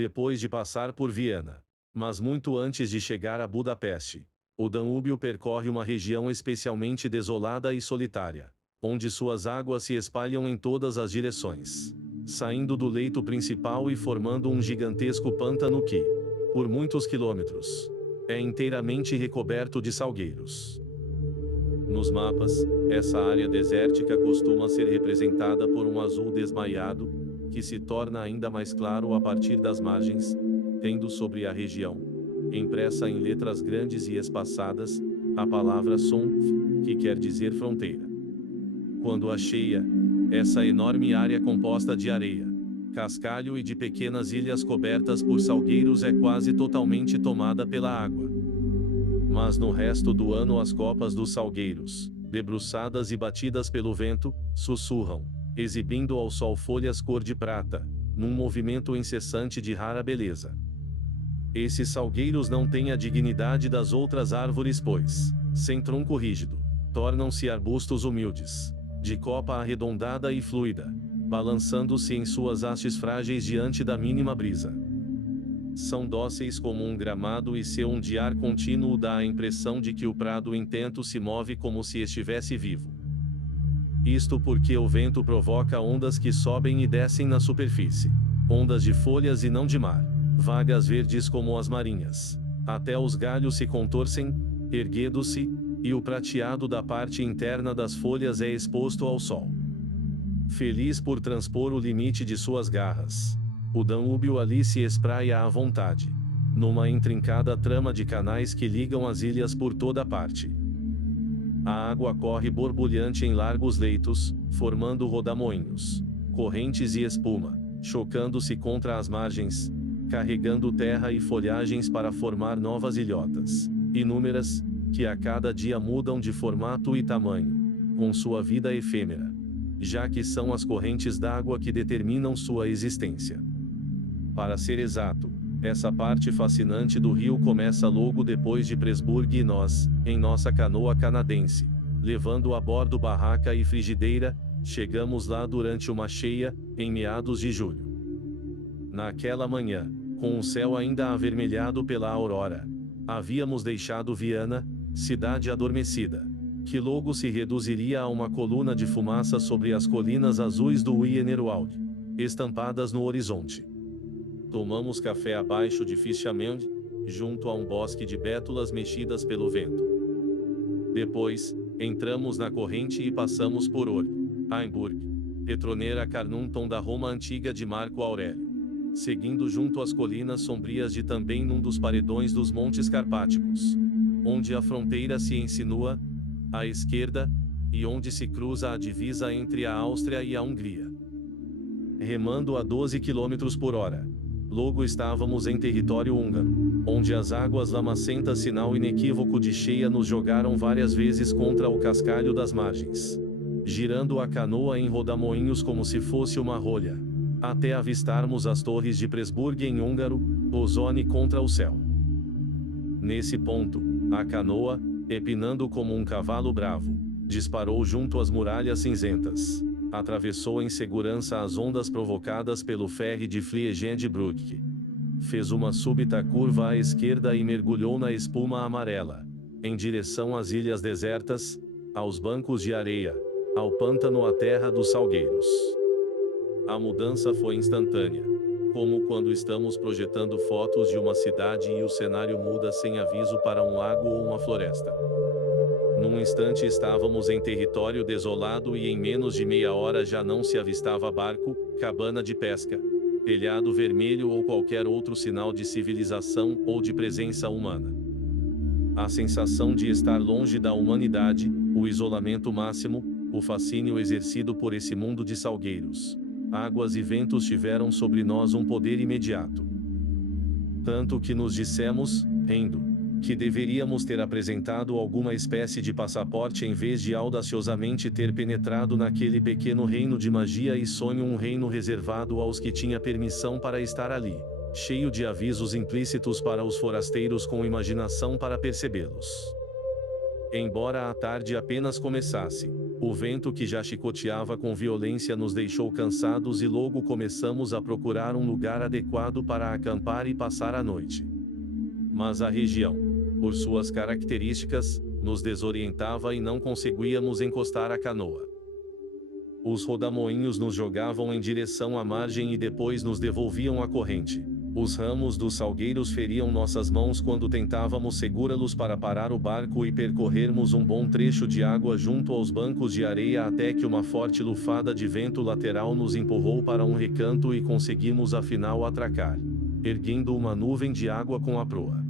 depois de passar por Viena. Mas muito antes de chegar a Budapeste, o Danúbio percorre uma região especialmente desolada e solitária, onde suas águas se espalham em todas as direções, saindo do leito principal e formando um gigantesco pântano que, por muitos quilômetros, é inteiramente recoberto de salgueiros. Nos mapas, essa área desértica costuma ser representada por um azul desmaiado, que se torna ainda mais claro a partir das margens, tendo sobre a região, impressa em letras grandes e espaçadas, a palavra Sumpf, que quer dizer fronteira. Quando a cheia, essa enorme área composta de areia, cascalho e de pequenas ilhas cobertas por salgueiros é quase totalmente tomada pela água. Mas no resto do ano as copas dos salgueiros, debruçadas e batidas pelo vento, sussurram, exibindo ao sol folhas cor de prata, num movimento incessante de rara beleza. Esses salgueiros não têm a dignidade das outras árvores pois, sem tronco rígido, tornam-se arbustos humildes, de copa arredondada e fluida, balançando-se em suas hastes frágeis diante da mínima brisa. São dóceis como um gramado e seu ondear contínuo dá a impressão de que o prado intento se move como se estivesse vivo. Isto porque o vento provoca ondas que sobem e descem na superfície, ondas de folhas e não de mar, vagas verdes como as marinhas, até os galhos se contorcem, erguendo-se, e o prateado da parte interna das folhas é exposto ao sol. Feliz por transpor o limite de suas garras, o Danúbio ali se espraia à vontade, numa intrincada trama de canais que ligam as ilhas por toda parte. A água corre borbulhante em largos leitos, formando rodamoinhos, correntes e espuma, chocando-se contra as margens, carregando terra e folhagens para formar novas ilhotas, inúmeras, que a cada dia mudam de formato e tamanho, com sua vida efêmera, já que são as correntes d'água que determinam sua existência. Para ser exato, essa parte fascinante do rio começa logo depois de Presburg e nós, em nossa canoa canadense, levando a bordo barraca e frigideira, chegamos lá durante uma cheia, em meados de julho. Naquela manhã, com o céu ainda avermelhado pela aurora, havíamos deixado Viana, cidade adormecida, que logo se reduziria a uma coluna de fumaça sobre as colinas azuis do Wienerwald, estampadas no horizonte. Tomamos café abaixo de Fischamende, junto a um bosque de bétulas mexidas pelo vento. Depois, entramos na corrente e passamos por Orbe, Heimburg, Petronera Carnuntum da Roma antiga de Marco Aurélio, seguindo junto às colinas sombrias de também num dos paredões dos Montes Carpáticos, onde a fronteira se insinua, à esquerda, e onde se cruza a divisa entre a Áustria e a Hungria. Remando a 12 km por hora. Logo estávamos em território húngaro, onde as águas lamacentas, sinal inequívoco de cheia, nos jogaram várias vezes contra o cascalho das margens, girando a canoa em rodamoinhos como se fosse uma rolha, até avistarmos as torres de Presburg em húngaro, Ozone contra o céu. Nesse ponto, a canoa, epinando como um cavalo bravo, disparou junto às muralhas cinzentas. Atravessou em segurança as ondas provocadas pelo ferry de Fliegendebrück. Fez uma súbita curva à esquerda e mergulhou na espuma amarela, em direção às ilhas desertas, aos bancos de areia, ao pântano, à terra dos salgueiros. A mudança foi instantânea, como quando estamos projetando fotos de uma cidade e o cenário muda sem aviso para um lago ou uma floresta. Num instante estávamos em território desolado e em menos de meia hora já não se avistava barco, cabana de pesca, telhado vermelho ou qualquer outro sinal de civilização ou de presença humana. A sensação de estar longe da humanidade, o isolamento máximo, o fascínio exercido por esse mundo de salgueiros, águas e ventos tiveram sobre nós um poder imediato. Tanto que nos dissemos, rindo, que deveríamos ter apresentado alguma espécie de passaporte em vez de audaciosamente ter penetrado naquele pequeno reino de magia e sonho, um reino reservado aos que tinha permissão para estar ali, cheio de avisos implícitos para os forasteiros com imaginação para percebê-los. Embora a tarde apenas começasse, o vento que já chicoteava com violência nos deixou cansados e logo começamos a procurar um lugar adequado para acampar e passar a noite. Mas a região, por suas características, nos desorientava e não conseguíamos encostar a canoa. Os rodamoinhos nos jogavam em direção à margem e depois nos devolviam a corrente. Os ramos dos salgueiros feriam nossas mãos quando tentávamos segurá-los para parar o barco e percorrermos um bom trecho de água junto aos bancos de areia até que uma forte lufada de vento lateral nos empurrou para um recanto e conseguimos afinal atracar, erguendo uma nuvem de água com a proa.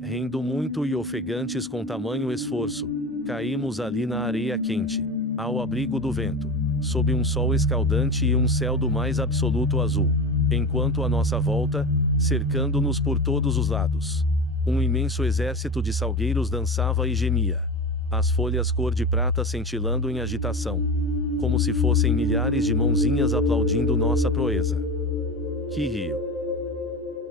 Rindo muito e ofegantes com tamanho esforço, caímos ali na areia quente, ao abrigo do vento, sob um sol escaldante e um céu do mais absoluto azul, enquanto à nossa volta, cercando-nos por todos os lados, um imenso exército de salgueiros dançava e gemia, as folhas cor de prata cintilando em agitação, como se fossem milhares de mãozinhas aplaudindo nossa proeza. Que rio!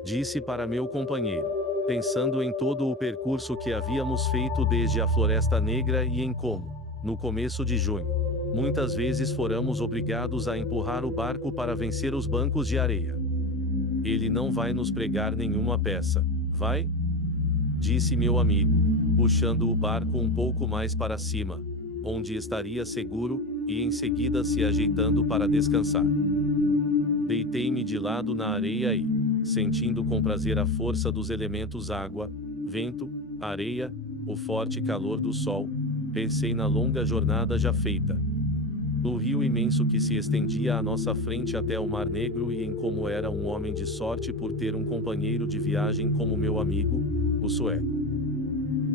Disse para meu companheiro, pensando em todo o percurso que havíamos feito desde a Floresta Negra e em como, no começo de junho, muitas vezes fôramos obrigados a empurrar o barco para vencer os bancos de areia. Ele não vai nos pregar nenhuma peça, vai? Disse meu amigo, puxando o barco um pouco mais para cima, onde estaria seguro, e em seguida se ajeitando para descansar. Deitei-me de lado na areia e, sentindo com prazer a força dos elementos água, vento, areia, o forte calor do sol, pensei na longa jornada já feita. No rio imenso que se estendia à nossa frente até o Mar Negro e em como era um homem de sorte por ter um companheiro de viagem como meu amigo, o sueco.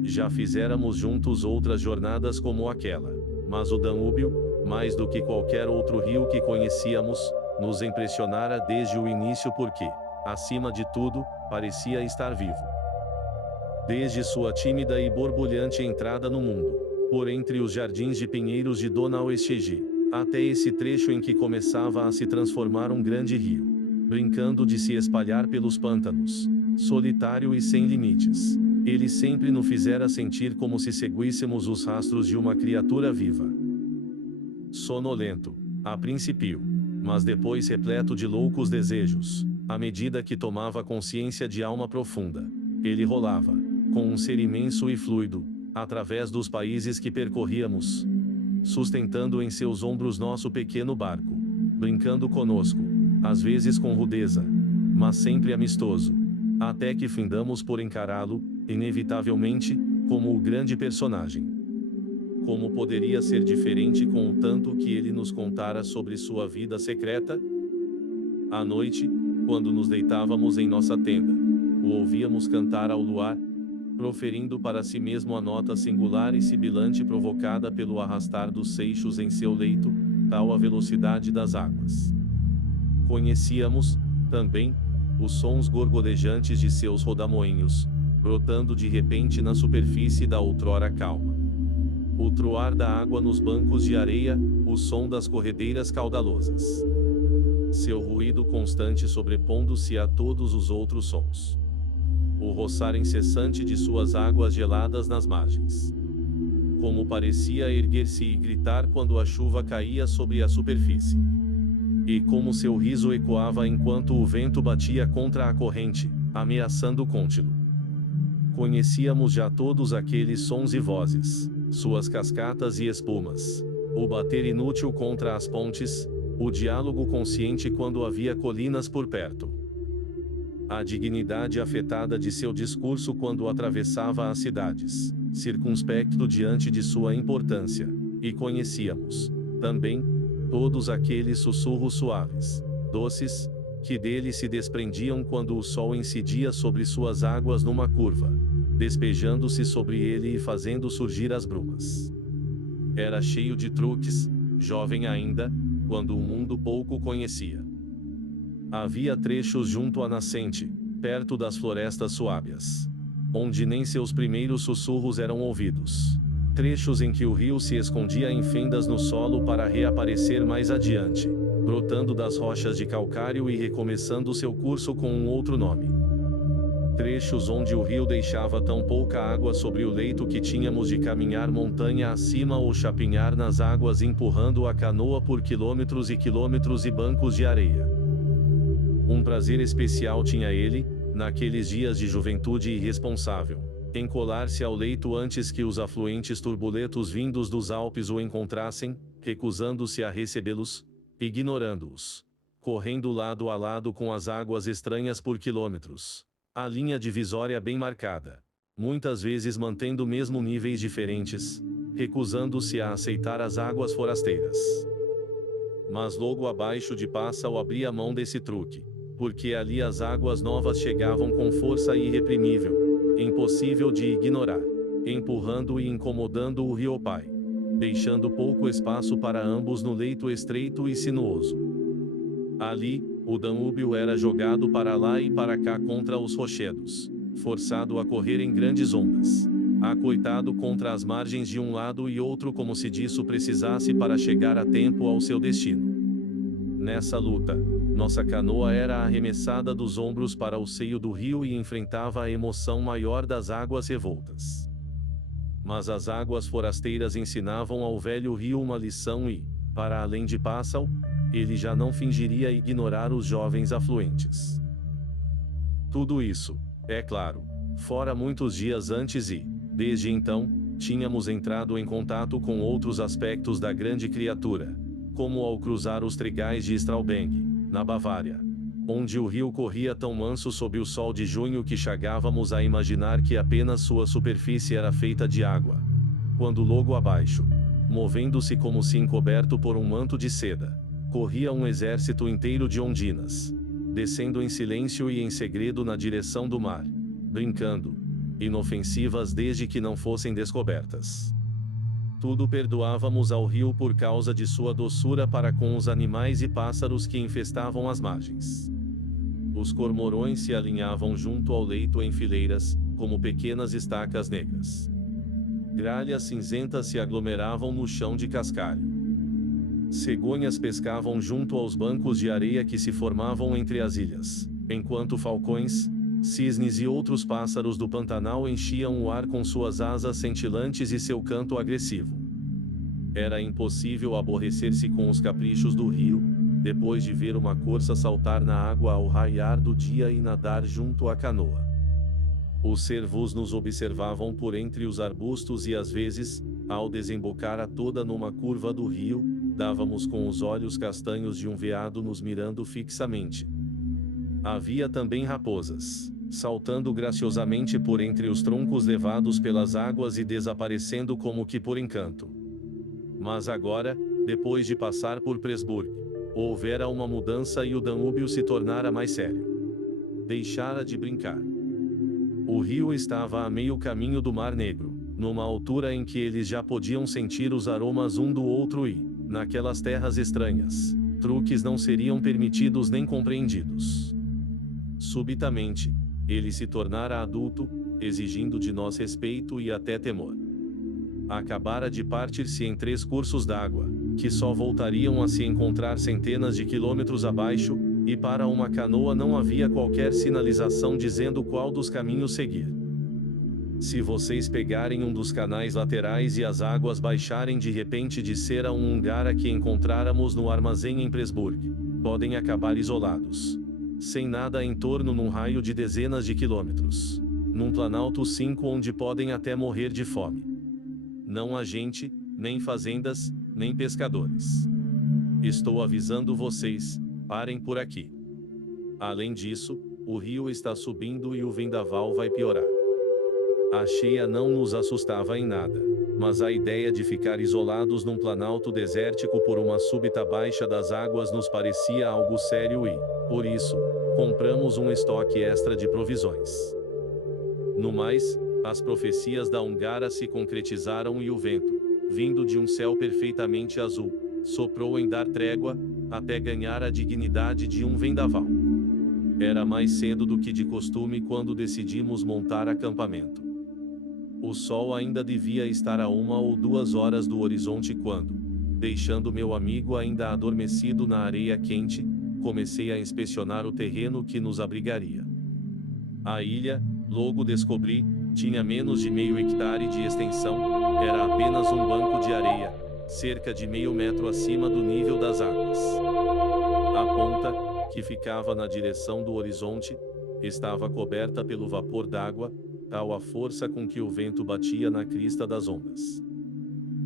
Já fizéramos juntos outras jornadas como aquela, mas o Danúbio, mais do que qualquer outro rio que conhecíamos, nos impressionara desde o início porque, acima de tudo, parecia estar vivo. Desde sua tímida e borbulhante entrada no mundo, por entre os jardins de pinheiros de Donaueschingen, até esse trecho em que começava a se transformar um grande rio, brincando de se espalhar pelos pântanos, solitário e sem limites. Ele sempre nos fizera sentir como se seguíssemos os rastros de uma criatura viva. Sonolento, a princípio, mas depois repleto de loucos desejos, à medida que tomava consciência de alma profunda, ele rolava, com um ser imenso e fluido, através dos países que percorríamos, sustentando em seus ombros nosso pequeno barco, brincando conosco, às vezes com rudeza, mas sempre amistoso, até que findamos por encará-lo, inevitavelmente, como o grande personagem. Como poderia ser diferente com o tanto que ele nos contara sobre sua vida secreta? À noite, quando nos deitávamos em nossa tenda, o ouvíamos cantar ao luar, proferindo para si mesmo a nota singular e sibilante provocada pelo arrastar dos seixos em seu leito, tal a velocidade das águas. Conhecíamos, também, os sons gorgolejantes de seus rodamoinhos, brotando de repente na superfície da outrora calma. O troar da água nos bancos de areia, o som das corredeiras caudalosas. Seu ruído constante sobrepondo-se a todos os outros sons. O roçar incessante de suas águas geladas nas margens. Como parecia erguer-se e gritar quando a chuva caía sobre a superfície. E como seu riso ecoava enquanto o vento batia contra a corrente, ameaçando o côntilo. Conhecíamos já todos aqueles sons e vozes, suas cascatas e espumas, o bater inútil contra as pontes, o diálogo consciente quando havia colinas por perto. A dignidade afetada de seu discurso quando atravessava as cidades, circunspecto diante de sua importância, e conhecíamos, também, todos aqueles sussurros suaves, doces, que dele se desprendiam quando o sol incidia sobre suas águas numa curva, despejando-se sobre ele e fazendo surgir as brumas. Era cheio de truques, jovem ainda, quando o mundo pouco conhecia. Havia trechos junto à nascente, perto das florestas suábias, onde nem seus primeiros sussurros eram ouvidos. Trechos em que o rio se escondia em fendas no solo para reaparecer mais adiante, brotando das rochas de calcário e recomeçando seu curso com um outro nome. trechos onde o rio deixava tão pouca água sobre o leito que tínhamos de caminhar montanha acima ou chapinhar nas águas empurrando a canoa por quilômetros e quilômetros e bancos de areia. Um prazer especial tinha ele, naqueles dias de juventude irresponsável, em colar-se ao leito antes que os afluentes turbulentos vindos dos Alpes o encontrassem, recusando-se a recebê-los, ignorando-os, correndo lado a lado com as águas estranhas por quilômetros. A linha divisória bem marcada, muitas vezes mantendo mesmo níveis diferentes, recusando-se a aceitar as águas forasteiras. Mas logo abaixo de Passau abria mão desse truque, porque ali as águas novas chegavam com força irreprimível, impossível de ignorar, empurrando e incomodando o rio pai, deixando pouco espaço para ambos no leito estreito e sinuoso. Ali, o Danúbio era jogado para lá e para cá contra os rochedos, forçado a correr em grandes ondas, acoitado contra as margens de um lado e outro como se disso precisasse para chegar a tempo ao seu destino. Nessa luta, nossa canoa era arremessada dos ombros para o seio do rio e enfrentava a emoção maior das águas revoltas. Mas as águas forasteiras ensinavam ao velho rio uma lição e, para além de Passau, ele já não fingiria ignorar os jovens afluentes. Tudo isso, é claro, fora muitos dias antes e, desde então, tínhamos entrado em contato com outros aspectos da grande criatura, como ao cruzar os trigais de Straubing, na Bavária, onde o rio corria tão manso sob o sol de junho que chegávamos a imaginar que apenas sua superfície era feita de água. Quando logo abaixo, movendo-se como se encoberto por um manto de seda, corria um exército inteiro de ondinas, descendo em silêncio e em segredo na direção do mar, brincando, inofensivas desde que não fossem descobertas. Tudo perdoávamos ao rio por causa de sua doçura para com os animais e pássaros que infestavam as margens. Os cormorões se alinhavam junto ao leito em fileiras, como pequenas estacas negras. Gralhas cinzentas se aglomeravam no chão de cascalho. Cegonhas pescavam junto aos bancos de areia que se formavam entre as ilhas, enquanto falcões, cisnes e outros pássaros do Pantanal enchiam o ar com suas asas cintilantes e seu canto agressivo. Era impossível aborrecer-se com os caprichos do rio, depois de ver uma corça saltar na água ao raiar do dia e nadar junto à canoa. Os cervos nos observavam por entre os arbustos e às vezes, ao desembocar a toda numa curva do rio, dávamos com os olhos castanhos de um veado nos mirando fixamente. Havia também raposas, saltando graciosamente por entre os troncos levados pelas águas e desaparecendo como que por encanto. Mas agora, depois de passar por Presburg, houvera uma mudança e o Danúbio se tornara mais sério. Deixara de brincar. O rio estava a meio caminho do Mar Negro, numa altura em que eles já podiam sentir os aromas um do outro e, naquelas terras estranhas, truques não seriam permitidos nem compreendidos. Subitamente, ele se tornara adulto, exigindo de nós respeito e até temor. Acabara de partir-se em 3 cursos d'água, que só voltariam a se encontrar centenas de quilômetros abaixo, e para uma canoa não havia qualquer sinalização dizendo qual dos caminhos seguir. Se vocês pegarem um dos canais laterais e as águas baixarem de repente de ser a um lugar a que encontráramos no armazém em Presburg, podem acabar isolados, sem nada em torno num raio de dezenas de quilômetros, num planalto 5 onde podem até morrer de fome. Não há gente, nem fazendas, nem pescadores. Estou avisando vocês, parem por aqui. Além disso, o rio está subindo e o vendaval vai piorar. A cheia não nos assustava em nada, mas a ideia de ficar isolados num planalto desértico por uma súbita baixa das águas nos parecia algo sério e, por isso, compramos um estoque extra de provisões. No mais, as profecias da Hungara se concretizaram e o vento, vindo de um céu perfeitamente azul, soprou em dar trégua, até ganhar a dignidade de um vendaval. Era mais cedo do que de costume quando decidimos montar acampamento. O sol ainda devia estar a 1 ou 2 horas do horizonte quando, deixando meu amigo ainda adormecido na areia quente, comecei a inspecionar o terreno que nos abrigaria. A ilha, logo descobri, tinha menos de meio hectare de extensão, era apenas um banco de areia, cerca de meio metro acima do nível das águas. A ponta, que ficava na direção do horizonte, estava coberta pelo vapor d'água, tal a força com que o vento batia na crista das ondas.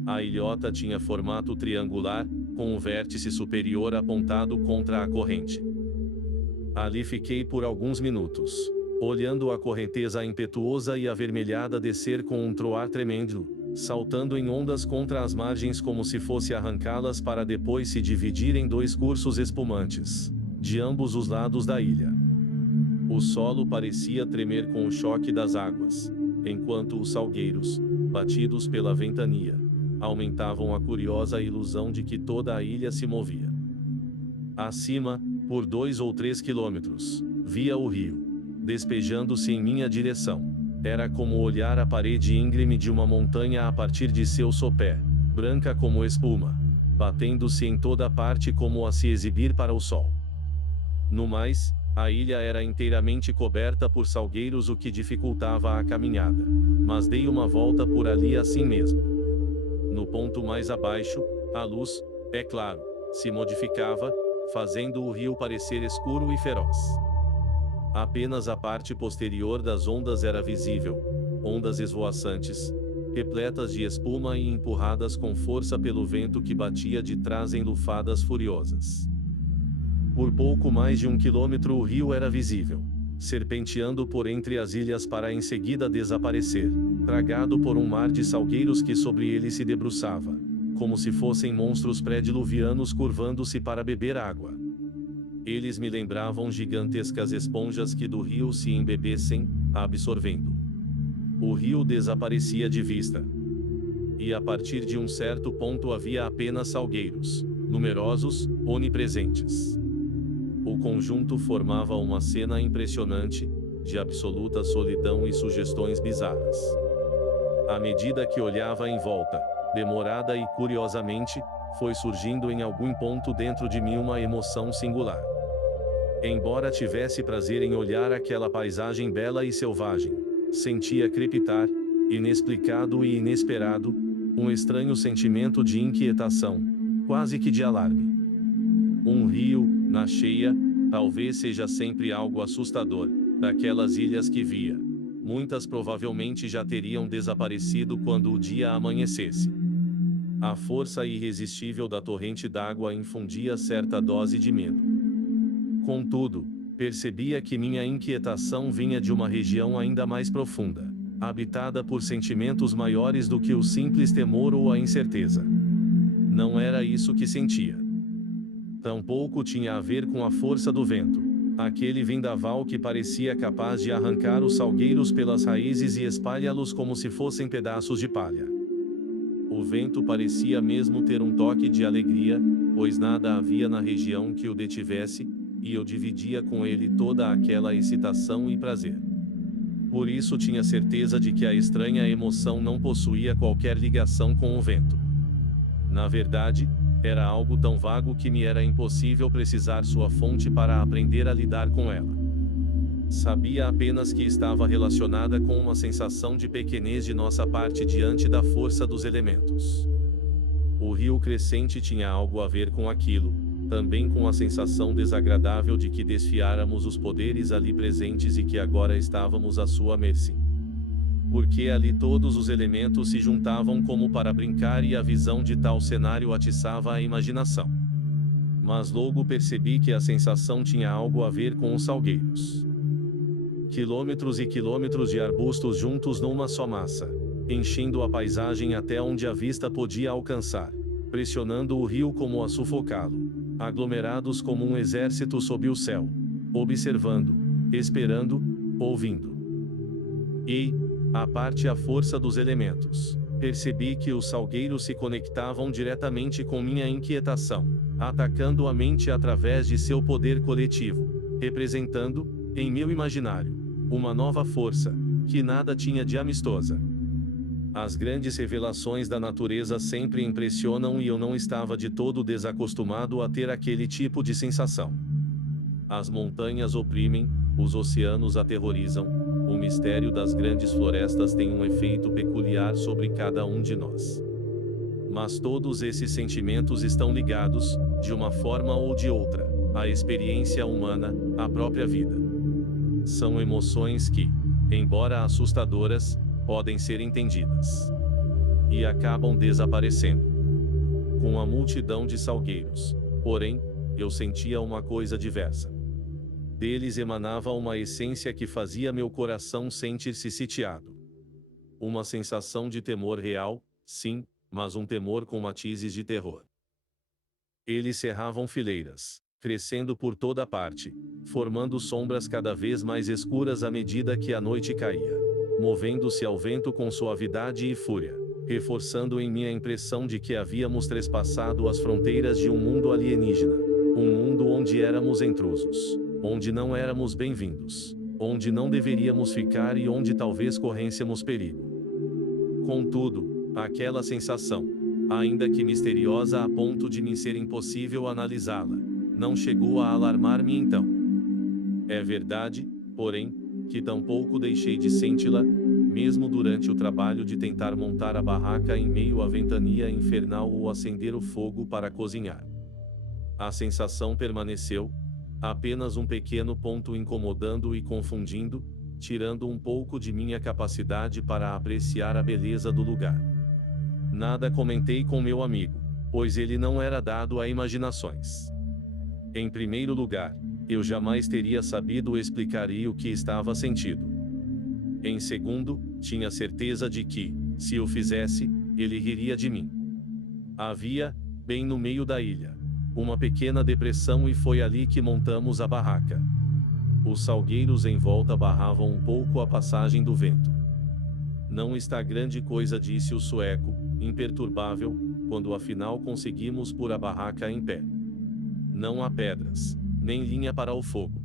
A ilhota tinha formato triangular, com o vértice superior apontado contra a corrente. Ali fiquei por alguns minutos, olhando a correnteza impetuosa e avermelhada descer com um troar tremendo, saltando em ondas contra as margens como se fosse arrancá-las para depois se dividir em dois cursos espumantes, de ambos os lados da ilha. O solo parecia tremer com o choque das águas, enquanto os salgueiros, batidos pela ventania, aumentavam a curiosa ilusão de que toda a ilha se movia. Acima, por 2 ou 3 quilômetros, via o rio, despejando-se em minha direção. Era como olhar a parede íngreme de uma montanha a partir de seu sopé, branca como espuma, batendo-se em toda parte como a se exibir para o sol. No mais, a ilha era inteiramente coberta por salgueiros, o que dificultava a caminhada, mas dei uma volta por ali assim mesmo. No ponto mais abaixo, a luz, é claro, se modificava, fazendo o rio parecer escuro e feroz. Apenas a parte posterior das ondas era visível, ondas esvoaçantes, repletas de espuma e empurradas com força pelo vento que batia de trás em lufadas furiosas. Por pouco mais de 1 quilômetro o rio era visível, serpenteando por entre as ilhas para em seguida desaparecer, tragado por um mar de salgueiros que sobre ele se debruçava, como se fossem monstros pré-diluvianos curvando-se para beber água. Eles me lembravam gigantescas esponjas que do rio se embebessem, absorvendo. O rio desaparecia de vista. E a partir de um certo ponto havia apenas salgueiros, numerosos, onipresentes. O conjunto formava uma cena impressionante, de absoluta solidão e sugestões bizarras. À medida que olhava em volta, demorada e curiosamente, foi surgindo em algum ponto dentro de mim uma emoção singular. Embora tivesse prazer em olhar aquela paisagem bela e selvagem, sentia crepitar, inexplicado e inesperado, um estranho sentimento de inquietação, quase que de alarme. Um rio, na cheia, talvez seja sempre algo assustador, daquelas ilhas que via. Muitas provavelmente já teriam desaparecido quando o dia amanhecesse. A força irresistível da torrente d'água infundia certa dose de medo. Contudo, percebia que minha inquietação vinha de uma região ainda mais profunda, habitada por sentimentos maiores do que o simples temor ou a incerteza. Não era isso que sentia. Tampouco tinha a ver com a força do vento, aquele vendaval que parecia capaz de arrancar os salgueiros pelas raízes e espalhá-los como se fossem pedaços de palha. O vento parecia mesmo ter um toque de alegria, pois nada havia na região que o detivesse, e eu dividia com ele toda aquela excitação e prazer. Por isso tinha certeza de que a estranha emoção não possuía qualquer ligação com o vento. Na verdade, era algo tão vago que me era impossível precisar sua fonte para aprender a lidar com ela. Sabia apenas que estava relacionada com uma sensação de pequenez de nossa parte diante da força dos elementos. O rio crescente tinha algo a ver com aquilo, também com a sensação desagradável de que desfiáramos os poderes ali presentes e que agora estávamos à sua mercê. Porque ali todos os elementos se juntavam como para brincar e a visão de tal cenário atiçava a imaginação. Mas logo percebi que a sensação tinha algo a ver com os salgueiros. Quilômetros e quilômetros de arbustos juntos numa só massa, enchendo a paisagem até onde a vista podia alcançar, pressionando o rio como a sufocá-lo, aglomerados como um exército sob o céu, observando, esperando, ouvindo. E, à parte a força dos elementos, percebi que os salgueiros se conectavam diretamente com minha inquietação, atacando a mente através de seu poder coletivo, representando, em meu imaginário, uma nova força, que nada tinha de amistosa. As grandes revelações da natureza sempre impressionam e eu não estava de todo desacostumado a ter aquele tipo de sensação. As montanhas oprimem, Os oceanos aterrorizam, o mistério das grandes florestas tem um efeito peculiar sobre cada um de nós. Mas todos esses sentimentos estão ligados, de uma forma ou de outra, à experiência humana, à própria vida. São emoções que, embora assustadoras, podem ser entendidas. E acabam desaparecendo. Com a multidão de salgueiros, porém, eu sentia uma coisa diversa. Deles emanava uma essência que fazia meu coração sentir-se sitiado. Uma sensação de temor real, sim, mas um temor com matizes de terror. Eles cerravam fileiras, crescendo por toda parte, formando sombras cada vez mais escuras à medida que a noite caía, movendo-se ao vento com suavidade e fúria, reforçando em mim a impressão de que havíamos trespassado as fronteiras de um mundo alienígena, um mundo onde éramos intrusos, onde não éramos bem-vindos, onde não deveríamos ficar e onde talvez corrêssemos perigo. Contudo, aquela sensação, ainda que misteriosa a ponto de me ser impossível analisá-la, não chegou a alarmar-me então. É verdade, porém, que tampouco deixei de senti-la, mesmo durante o trabalho de tentar montar a barraca em meio à ventania infernal ou acender o fogo para cozinhar. A sensação permaneceu, apenas um pequeno ponto incomodando e confundindo, tirando um pouco de minha capacidade para apreciar a beleza do lugar. Nada comentei com meu amigo, pois ele não era dado a imaginações. Em primeiro lugar, eu jamais teria sabido explicar-lhe o que estava sentindo. Em segundo, tinha certeza de que, se o fizesse, ele riria de mim. Havia, bem no meio da ilha, uma pequena depressão e foi ali que montamos a barraca. Os salgueiros em volta barravam um pouco a passagem do vento. Não está grande coisa, disse o sueco, imperturbável, quando afinal conseguimos pôr a barraca em pé. Não há pedras, nem linha para o fogo.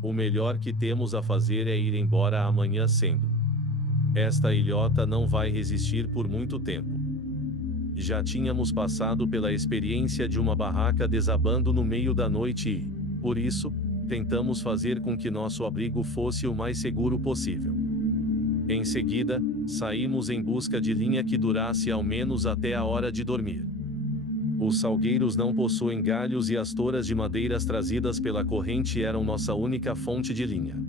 O melhor que temos a fazer é ir embora amanhã cedo. Esta ilhota não vai resistir por muito tempo. Já tínhamos passado pela experiência de uma barraca desabando no meio da noite e, por isso, tentamos fazer com que nosso abrigo fosse o mais seguro possível. Em seguida, saímos em busca de linha que durasse ao menos até a hora de dormir. Os salgueiros não possuem galhos e as toras de madeiras trazidas pela corrente eram nossa única fonte de linha.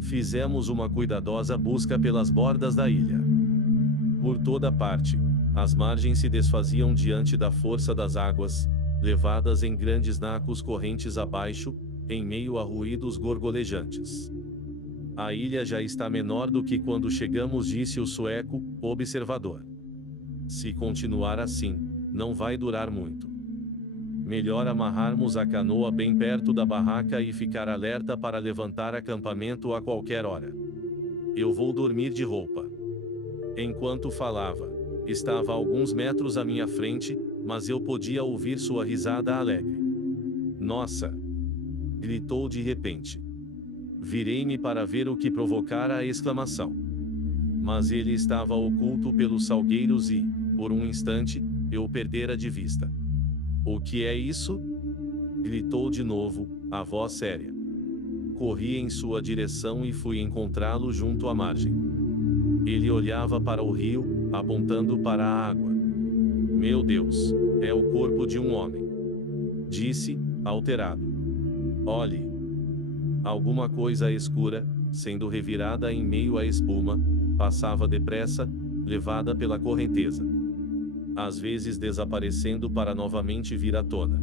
Fizemos uma cuidadosa busca pelas bordas da ilha. Por toda parte, as margens se desfaziam diante da força das águas, levadas em grandes nacos correntes abaixo, em meio a ruídos gorgolejantes. A ilha já está menor do que quando chegamos, disse o sueco, observador. Se continuar assim, não vai durar muito. Melhor amarrarmos a canoa bem perto da barraca e ficar alerta para levantar acampamento a qualquer hora. Eu vou dormir de roupa. Enquanto falava, estava a alguns metros à minha frente, mas eu podia ouvir sua risada alegre. Nossa! Gritou de repente. Virei-me para ver o que provocara a exclamação. Mas ele estava oculto pelos salgueiros e, por um instante, eu o perdera de vista. O que é isso? Gritou de novo, a voz séria. Corri em sua direção e fui encontrá-lo junto à margem. Ele olhava para o rio, apontando para a água. Meu Deus, é o corpo de um homem. Disse, alterado. Olhe. Alguma coisa escura, sendo revirada em meio à espuma, passava depressa, levada pela correnteza. Às vezes desaparecendo para novamente vir à tona.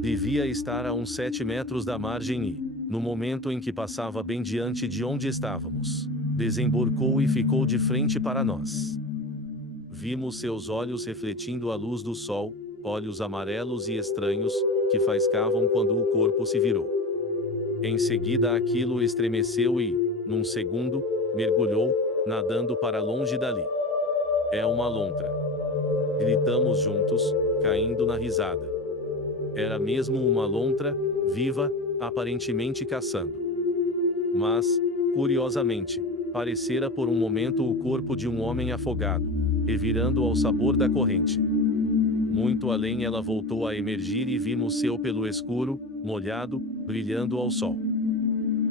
Devia estar a uns 7 metros da margem e, no momento em que passava bem diante de onde estávamos, desembarcou e ficou de frente para nós. Vimos seus olhos refletindo a luz do sol, olhos amarelos e estranhos, que faiscavam quando o corpo se virou. Em seguida aquilo estremeceu e, num segundo, mergulhou, nadando para longe dali. É uma lontra. Gritamos juntos, caindo na risada. Era mesmo uma lontra, viva, aparentemente caçando. Mas, curiosamente, parecera por um momento o corpo de um homem afogado, revirando ao sabor da corrente. Muito além ela voltou a emergir e vimos seu pelo escuro, molhado, brilhando ao sol.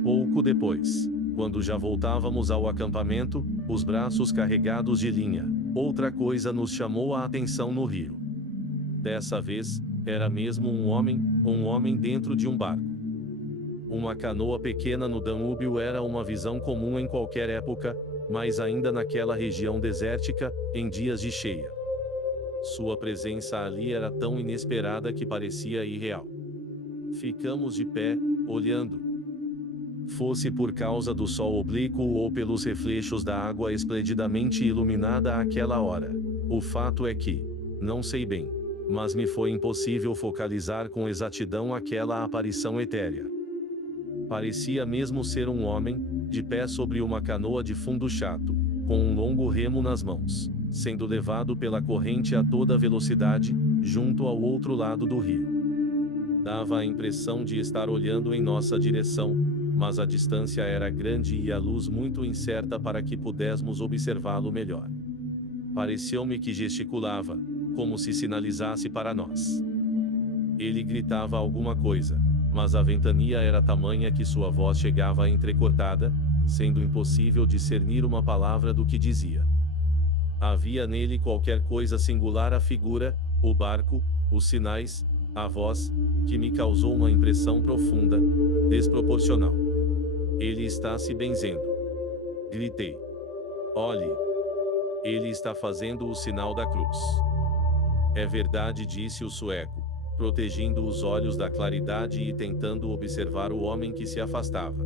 Pouco depois, quando já voltávamos ao acampamento, os braços carregados de linha, outra coisa nos chamou a atenção no rio. Dessa vez, era mesmo um homem dentro de um barco. Uma canoa pequena no Danúbio era uma visão comum em qualquer época, mas ainda naquela região desértica, em dias de cheia. Sua presença ali era tão inesperada que parecia irreal. Ficamos de pé, olhando. Fosse por causa do sol oblíquo ou pelos reflexos da água esplendidamente iluminada àquela hora. O fato é que, não sei bem, mas me foi impossível focalizar com exatidão aquela aparição etérea. Parecia mesmo ser um homem, de pé sobre uma canoa de fundo chato, com um longo remo nas mãos, sendo levado pela corrente a toda velocidade, junto ao outro lado do rio. Dava a impressão de estar olhando em nossa direção, mas a distância era grande e a luz muito incerta para que pudéssemos observá-lo melhor. Pareceu-me que gesticulava, como se sinalizasse para nós. Ele gritava alguma coisa, mas a ventania era tamanha que sua voz chegava entrecortada, sendo impossível discernir uma palavra do que dizia. Havia nele qualquer coisa singular, a figura, o barco, os sinais, a voz, que me causou uma impressão profunda, desproporcional. Ele está se benzendo. Gritei. Olhe. Ele está fazendo o sinal da cruz. É verdade, disse o sueco, protegendo os olhos da claridade e tentando observar o homem que se afastava.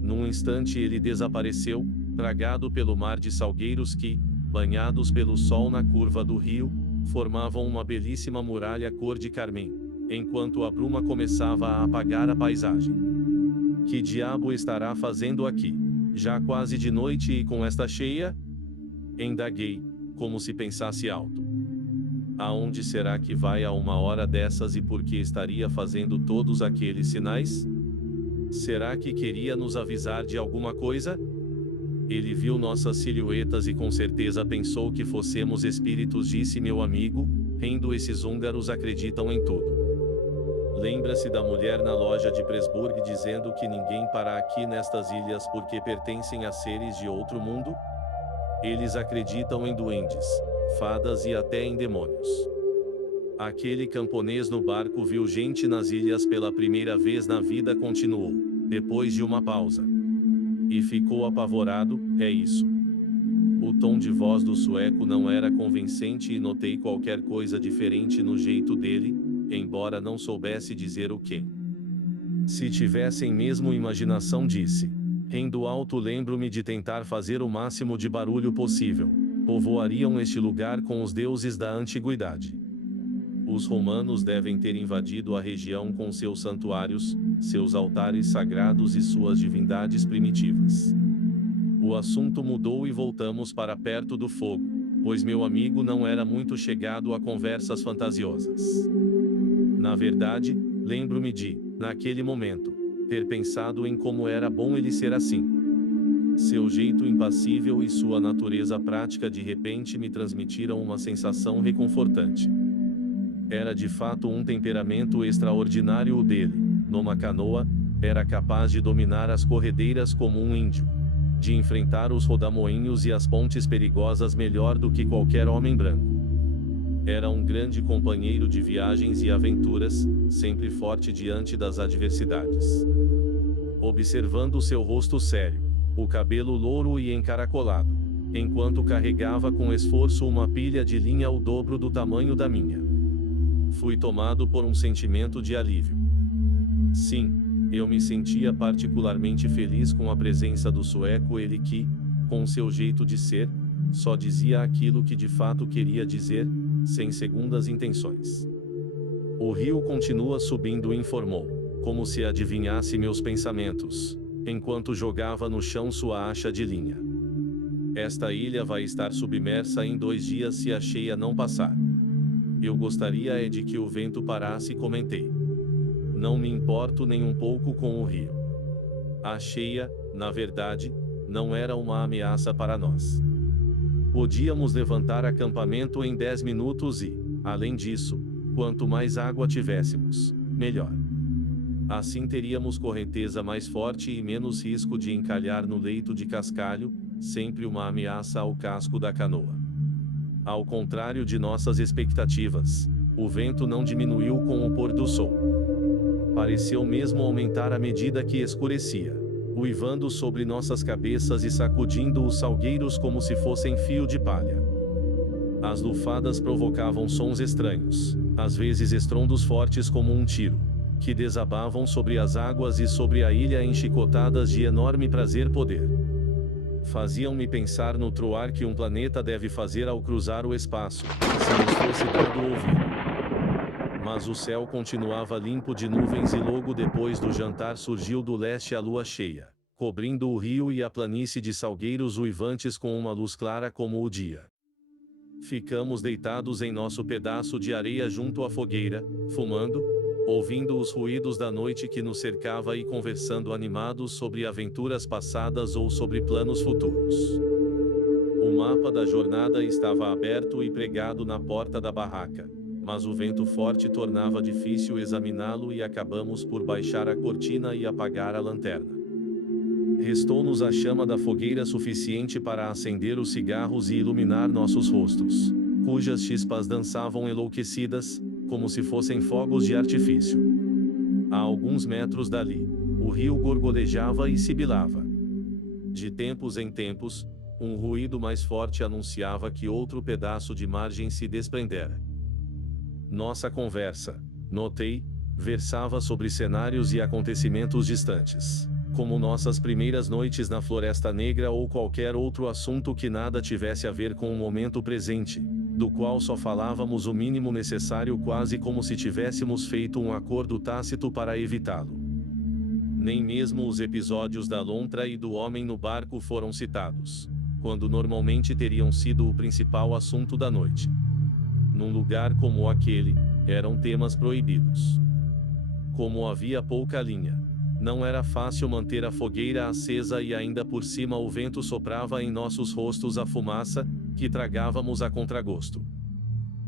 Num instante ele desapareceu, tragado pelo mar de salgueiros que, banhados pelo sol na curva do rio, formavam uma belíssima muralha cor de carmim, enquanto a bruma começava a apagar a paisagem. Que diabo estará fazendo aqui, já quase de noite e com esta cheia? Indaguei, como se pensasse alto. Aonde será que vai a uma hora dessas e por que estaria fazendo todos aqueles sinais? Será que queria nos avisar de alguma coisa? Ele viu nossas silhuetas e com certeza pensou que fossemos espíritos, disse meu amigo, rindo. Esses húngaros acreditam em tudo. Lembra-se da mulher na loja de Presburg dizendo que ninguém para aqui nestas ilhas porque pertencem a seres de outro mundo? Eles acreditam em duendes, fadas e até em demônios. Aquele camponês no barco viu gente nas ilhas pela primeira vez na vida, continuou, depois de uma pausa. E ficou apavorado, é isso. O tom de voz do sueco não era convincente e notei qualquer coisa diferente no jeito dele, embora não soubesse dizer o que. Se tivessem mesmo imaginação, disse. Rindo alto, lembro-me de tentar fazer o máximo de barulho possível. Povoariam este lugar com os deuses da antiguidade. Os romanos devem ter invadido a região com seus santuários, seus altares sagrados e suas divindades primitivas. O assunto mudou e voltamos para perto do fogo, pois meu amigo não era muito chegado a conversas fantasiosas. Na verdade, lembro-me de, naquele momento, ter pensado em como era bom ele ser assim. Seu jeito impassível e sua natureza prática de repente me transmitiram uma sensação reconfortante. Era de fato um temperamento extraordinário o dele. Numa canoa, era capaz de dominar as corredeiras como um índio, de enfrentar os rodamoinhos e as pontes perigosas melhor do que qualquer homem branco. Era um grande companheiro de viagens e aventuras, sempre forte diante das adversidades. Observando seu rosto sério, o cabelo louro e encaracolado, enquanto carregava com esforço uma pilha de linha o dobro do tamanho da minha, fui tomado por um sentimento de alívio. Sim, eu me sentia particularmente feliz com a presença do sueco, ele que, com seu jeito de ser, só dizia aquilo que de fato queria dizer, sem segundas intenções. O rio continua subindo, informou, como se adivinhasse meus pensamentos, enquanto jogava no chão sua acha de linha. Esta ilha vai estar submersa em 2 dias se a cheia não passar. Eu gostaria de que o vento parasse, comentei. Não me importo nem um pouco com o rio. A cheia, na verdade, não era uma ameaça para nós. Podíamos levantar acampamento em 10 minutos e, além disso, quanto mais água tivéssemos, melhor. Assim teríamos correnteza mais forte e menos risco de encalhar no leito de cascalho, sempre uma ameaça ao casco da canoa. Ao contrário de nossas expectativas, o vento não diminuiu com o pôr do sol. Pareceu mesmo aumentar à medida que escurecia, uivando sobre nossas cabeças e sacudindo os salgueiros como se fossem fio de palha. As lufadas provocavam sons estranhos, às vezes estrondos fortes como um tiro, que desabavam sobre as águas e sobre a ilha enchicotadas de enorme prazer-poder. Faziam-me pensar no troar que um planeta deve fazer ao cruzar o espaço, se nos fosse dado ouvido. Mas o céu continuava limpo de nuvens e logo depois do jantar surgiu do leste a lua cheia, cobrindo o rio e a planície de salgueiros uivantes com uma luz clara como o dia. Ficamos deitados em nosso pedaço de areia junto à fogueira, fumando, ouvindo os ruídos da noite que nos cercava e conversando animados sobre aventuras passadas ou sobre planos futuros. O mapa da jornada estava aberto e pregado na porta da barraca, mas o vento forte tornava difícil examiná-lo e acabamos por baixar a cortina e apagar a lanterna. Restou-nos a chama da fogueira suficiente para acender os cigarros e iluminar nossos rostos, cujas chispas dançavam enlouquecidas, como se fossem fogos de artifício. A alguns metros dali, o rio gorgolejava e sibilava. De tempos em tempos, um ruído mais forte anunciava que outro pedaço de margem se desprendera. Nossa conversa, notei, versava sobre cenários e acontecimentos distantes, como nossas primeiras noites na Floresta Negra ou qualquer outro assunto que nada tivesse a ver com o momento presente, do qual só falávamos o mínimo necessário quase como se tivéssemos feito um acordo tácito para evitá-lo. Nem mesmo os episódios da lontra e do homem no barco foram citados, quando normalmente teriam sido o principal assunto da noite. Num lugar como aquele, eram temas proibidos. Como havia pouca linha, não era fácil manter a fogueira acesa e ainda por cima o vento soprava em nossos rostos a fumaça, que tragávamos a contragosto.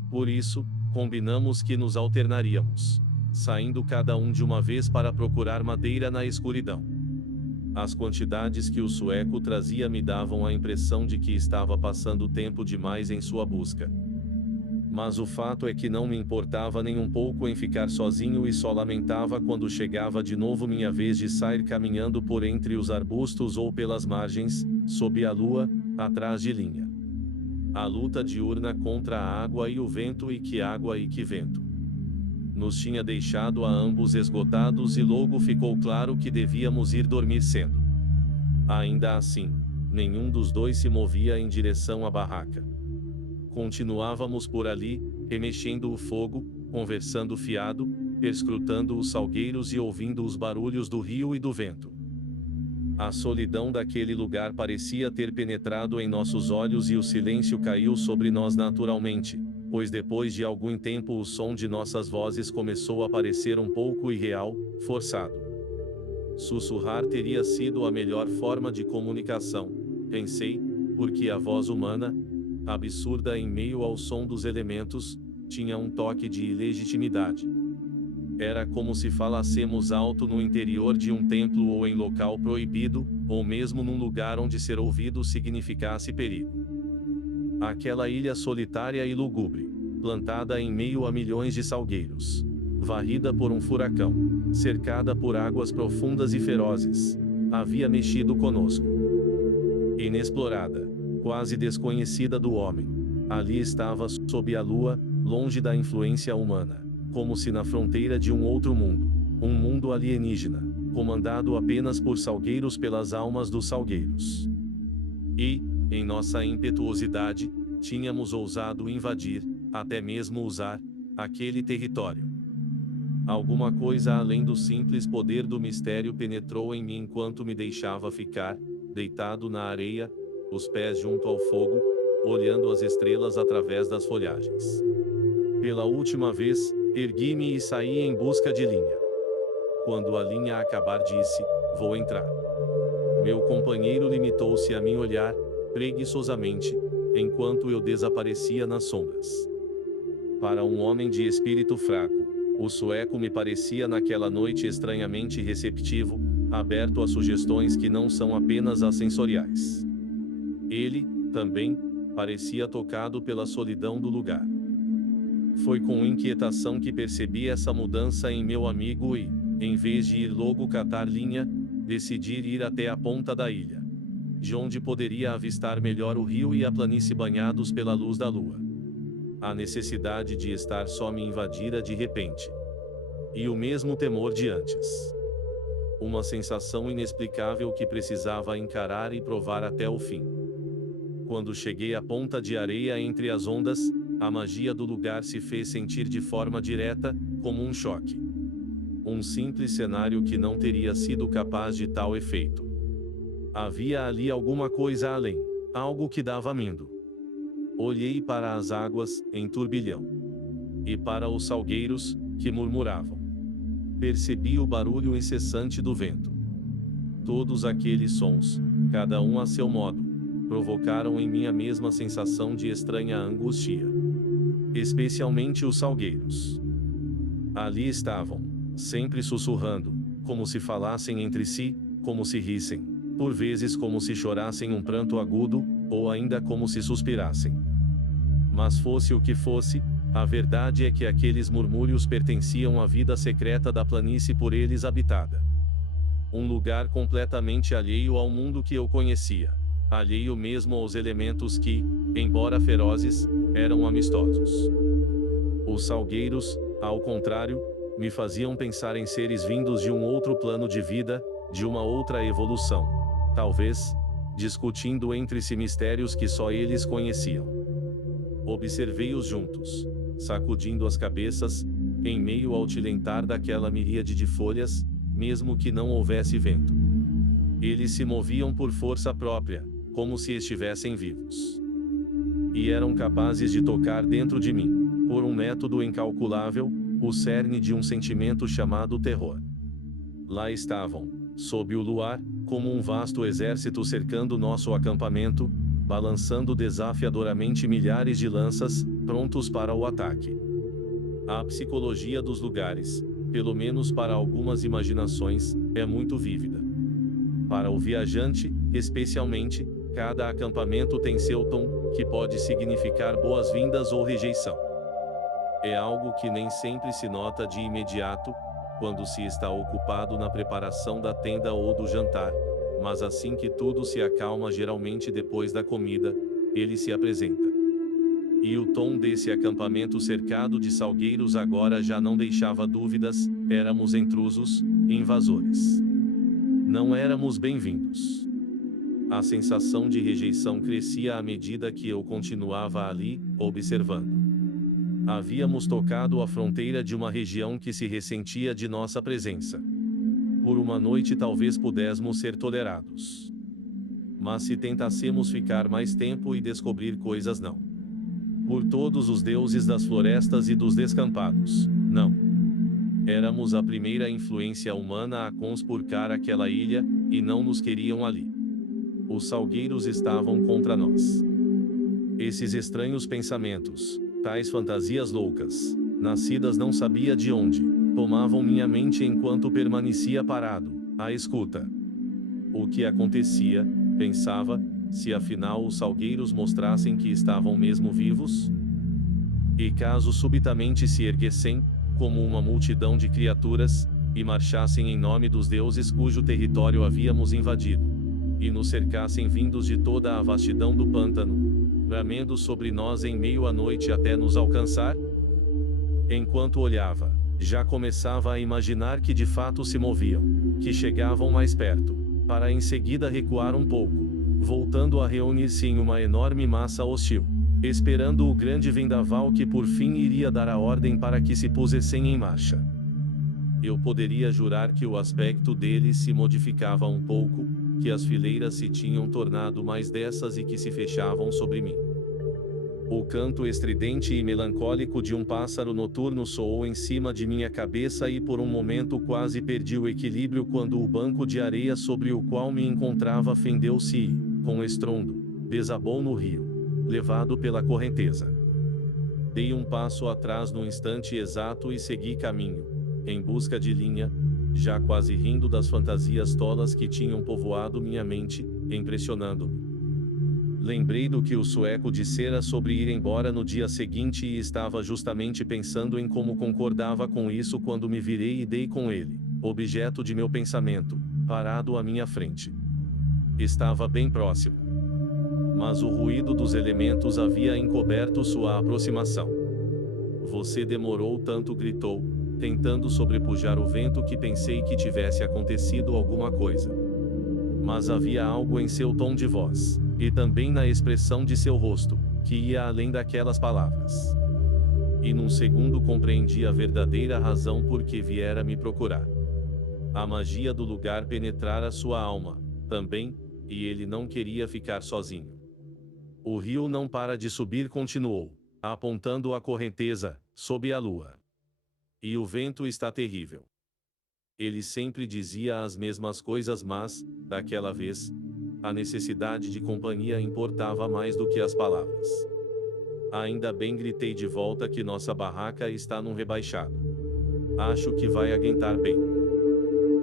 Por isso, combinamos que nos alternaríamos, saindo cada um de uma vez para procurar madeira na escuridão. As quantidades que o sueco trazia me davam a impressão de que estava passando tempo demais em sua busca. Mas o fato é que não me importava nem um pouco em ficar sozinho e só lamentava quando chegava de novo minha vez de sair caminhando por entre os arbustos ou pelas margens, sob a lua, atrás de linha. A luta diurna contra a água e o vento e que água e que vento nos tinha deixado a ambos esgotados e logo ficou claro que devíamos ir dormir cedo. Ainda assim, nenhum dos dois se movia em direção à barraca. Continuávamos por ali, remexendo o fogo, conversando fiado, perscrutando os salgueiros e ouvindo os barulhos do rio e do vento. A solidão daquele lugar parecia ter penetrado em nossos olhos e o silêncio caiu sobre nós naturalmente, pois depois de algum tempo o som de nossas vozes começou a parecer um pouco irreal, forçado. Sussurrar teria sido a melhor forma de comunicação, pensei, porque a voz humana, absurda em meio ao som dos elementos, tinha um toque de ilegitimidade. Era como se falássemos alto no interior de um templo ou em local proibido, ou mesmo num lugar onde ser ouvido significasse perigo. Aquela ilha solitária e lúgubre, plantada em meio a milhões de salgueiros, varrida por um furacão, cercada por águas profundas e ferozes, havia mexido conosco. Inexplorada, quase desconhecida do homem, ali estava sob a lua, longe da influência humana, como se na fronteira de um outro mundo, um mundo alienígena, comandado apenas por salgueiros pelas almas dos salgueiros. E, em nossa impetuosidade, tínhamos ousado invadir, até mesmo usar, aquele território. Alguma coisa além do simples poder do mistério penetrou em mim enquanto me deixava ficar, deitado na areia, os pés junto ao fogo, olhando as estrelas através das folhagens. Pela última vez, ergui-me e saí em busca de linha. Quando a linha acabar disse, vou entrar. Meu companheiro limitou-se a me olhar, preguiçosamente, enquanto eu desaparecia nas sombras. Para um homem de espírito fraco, O sueco me parecia naquela noite estranhamente receptivo, aberto a sugestões que não são apenas as sensoriais. Ele, também, parecia tocado pela solidão do lugar. Foi com inquietação que percebi essa mudança em meu amigo e, em vez de ir logo catar linha, decidi ir até a ponta da ilha, de onde poderia avistar melhor o rio e a planície banhados pela luz da lua. A necessidade de estar só me invadira de repente. E o mesmo temor de antes. Uma sensação inexplicável que precisava encarar e provar até o fim. Quando cheguei à ponta de areia entre as ondas, a magia do lugar se fez sentir de forma direta, como um choque. Um simples cenário que não teria sido capaz de tal efeito. Havia ali alguma coisa além, algo que dava medo. Olhei para as águas, em turbilhão. E para os salgueiros, que murmuravam. Percebi o barulho incessante do vento. Todos aqueles sons, cada um a seu modo, provocaram em mim a mesma sensação de estranha angústia. Especialmente os salgueiros. Ali estavam, sempre sussurrando, como se falassem entre si, como se rissem, por vezes como se chorassem um pranto agudo, ou ainda como se suspirassem. Mas fosse o que fosse, a verdade é que aqueles murmúrios pertenciam à vida secreta da planície por eles habitada. Um lugar completamente alheio ao mundo que eu conhecia, alheio mesmo aos elementos que, embora ferozes, eram amistosos. Os salgueiros, ao contrário, me faziam pensar em seres vindos de um outro plano de vida, de uma outra evolução. Talvez, discutindo entre si mistérios que só eles conheciam. Observei-os juntos, sacudindo as cabeças, em meio ao tilentar daquela miríade de folhas, mesmo que não houvesse vento. Eles se moviam por força própria, como se estivessem vivos. E eram capazes de tocar dentro de mim, por um método incalculável, o cerne de um sentimento chamado terror. Lá estavam, sob o luar, como um vasto exército cercando nosso acampamento, balançando desafiadoramente milhares de lanças, prontos para o ataque. A psicologia dos lugares, pelo menos para algumas imaginações, é muito vívida. Para o viajante, especialmente, cada acampamento tem seu tom, que pode significar boas-vindas ou rejeição. É algo que nem sempre se nota de imediato, quando se está ocupado na preparação da tenda ou do jantar, mas assim que tudo se acalma, geralmente depois da comida, ele se apresenta. E o tom desse acampamento cercado de salgueiros agora já não deixava dúvidas: éramos intrusos, invasores. Não éramos bem-vindos. A sensação de rejeição crescia à medida que eu continuava ali, observando. Havíamos tocado a fronteira de uma região que se ressentia de nossa presença. Por uma noite talvez pudéssemos ser tolerados. Mas se tentássemos ficar mais tempo e descobrir coisas, não. Por todos os deuses das florestas e dos descampados, não. Éramos a primeira influência humana a conspurcar aquela ilha, e não nos queriam ali. Os salgueiros estavam contra nós. Esses estranhos pensamentos, tais fantasias loucas, nascidas não sabia de onde, tomavam minha mente enquanto permanecia parado, à escuta. O que acontecia, pensava, se afinal os salgueiros mostrassem que estavam mesmo vivos? E caso subitamente se erguessem, como uma multidão de criaturas, e marchassem em nome dos deuses cujo território havíamos invadido, e nos cercassem vindos de toda a vastidão do pântano, bramendo sobre nós em meio à noite até nos alcançar? Enquanto olhava, já começava a imaginar que de fato se moviam, que chegavam mais perto, para em seguida recuar um pouco, voltando a reunir-se em uma enorme massa hostil, esperando o grande vendaval que por fim iria dar a ordem para que se pusessem em marcha. Eu poderia jurar que o aspecto deles se modificava um pouco, que as fileiras se tinham tornado mais densas e que se fechavam sobre mim. O canto estridente e melancólico de um pássaro noturno soou em cima de minha cabeça e por um momento quase perdi o equilíbrio quando o banco de areia sobre o qual me encontrava fendeu-se e, com estrondo, desabou no rio, levado pela correnteza. Dei um passo atrás no instante exato e segui caminho, em busca de linha, já quase rindo das fantasias tolas que tinham povoado minha mente, impressionando-me. Lembrei do que o sueco dissera sobre ir embora no dia seguinte e estava justamente pensando em como concordava com isso quando me virei e dei com ele, objeto de meu pensamento, parado à minha frente. Estava bem próximo. Mas o ruído dos elementos havia encoberto sua aproximação. Você demorou tanto, gritou, tentando sobrepujar o vento que pensei que tivesse acontecido alguma coisa. Mas havia algo em seu tom de voz, e também na expressão de seu rosto, que ia além daquelas palavras. E num segundo compreendi a verdadeira razão por que viera me procurar. A magia do lugar penetrara sua alma, também, e ele não queria ficar sozinho. O rio não para de subir, continuou, apontando a correnteza, sob a lua. E o vento está terrível. Ele sempre dizia as mesmas coisas, mas, daquela vez, a necessidade de companhia importava mais do que as palavras. Ainda bem, gritei de volta, que nossa barraca está num rebaixado. Acho que vai aguentar bem.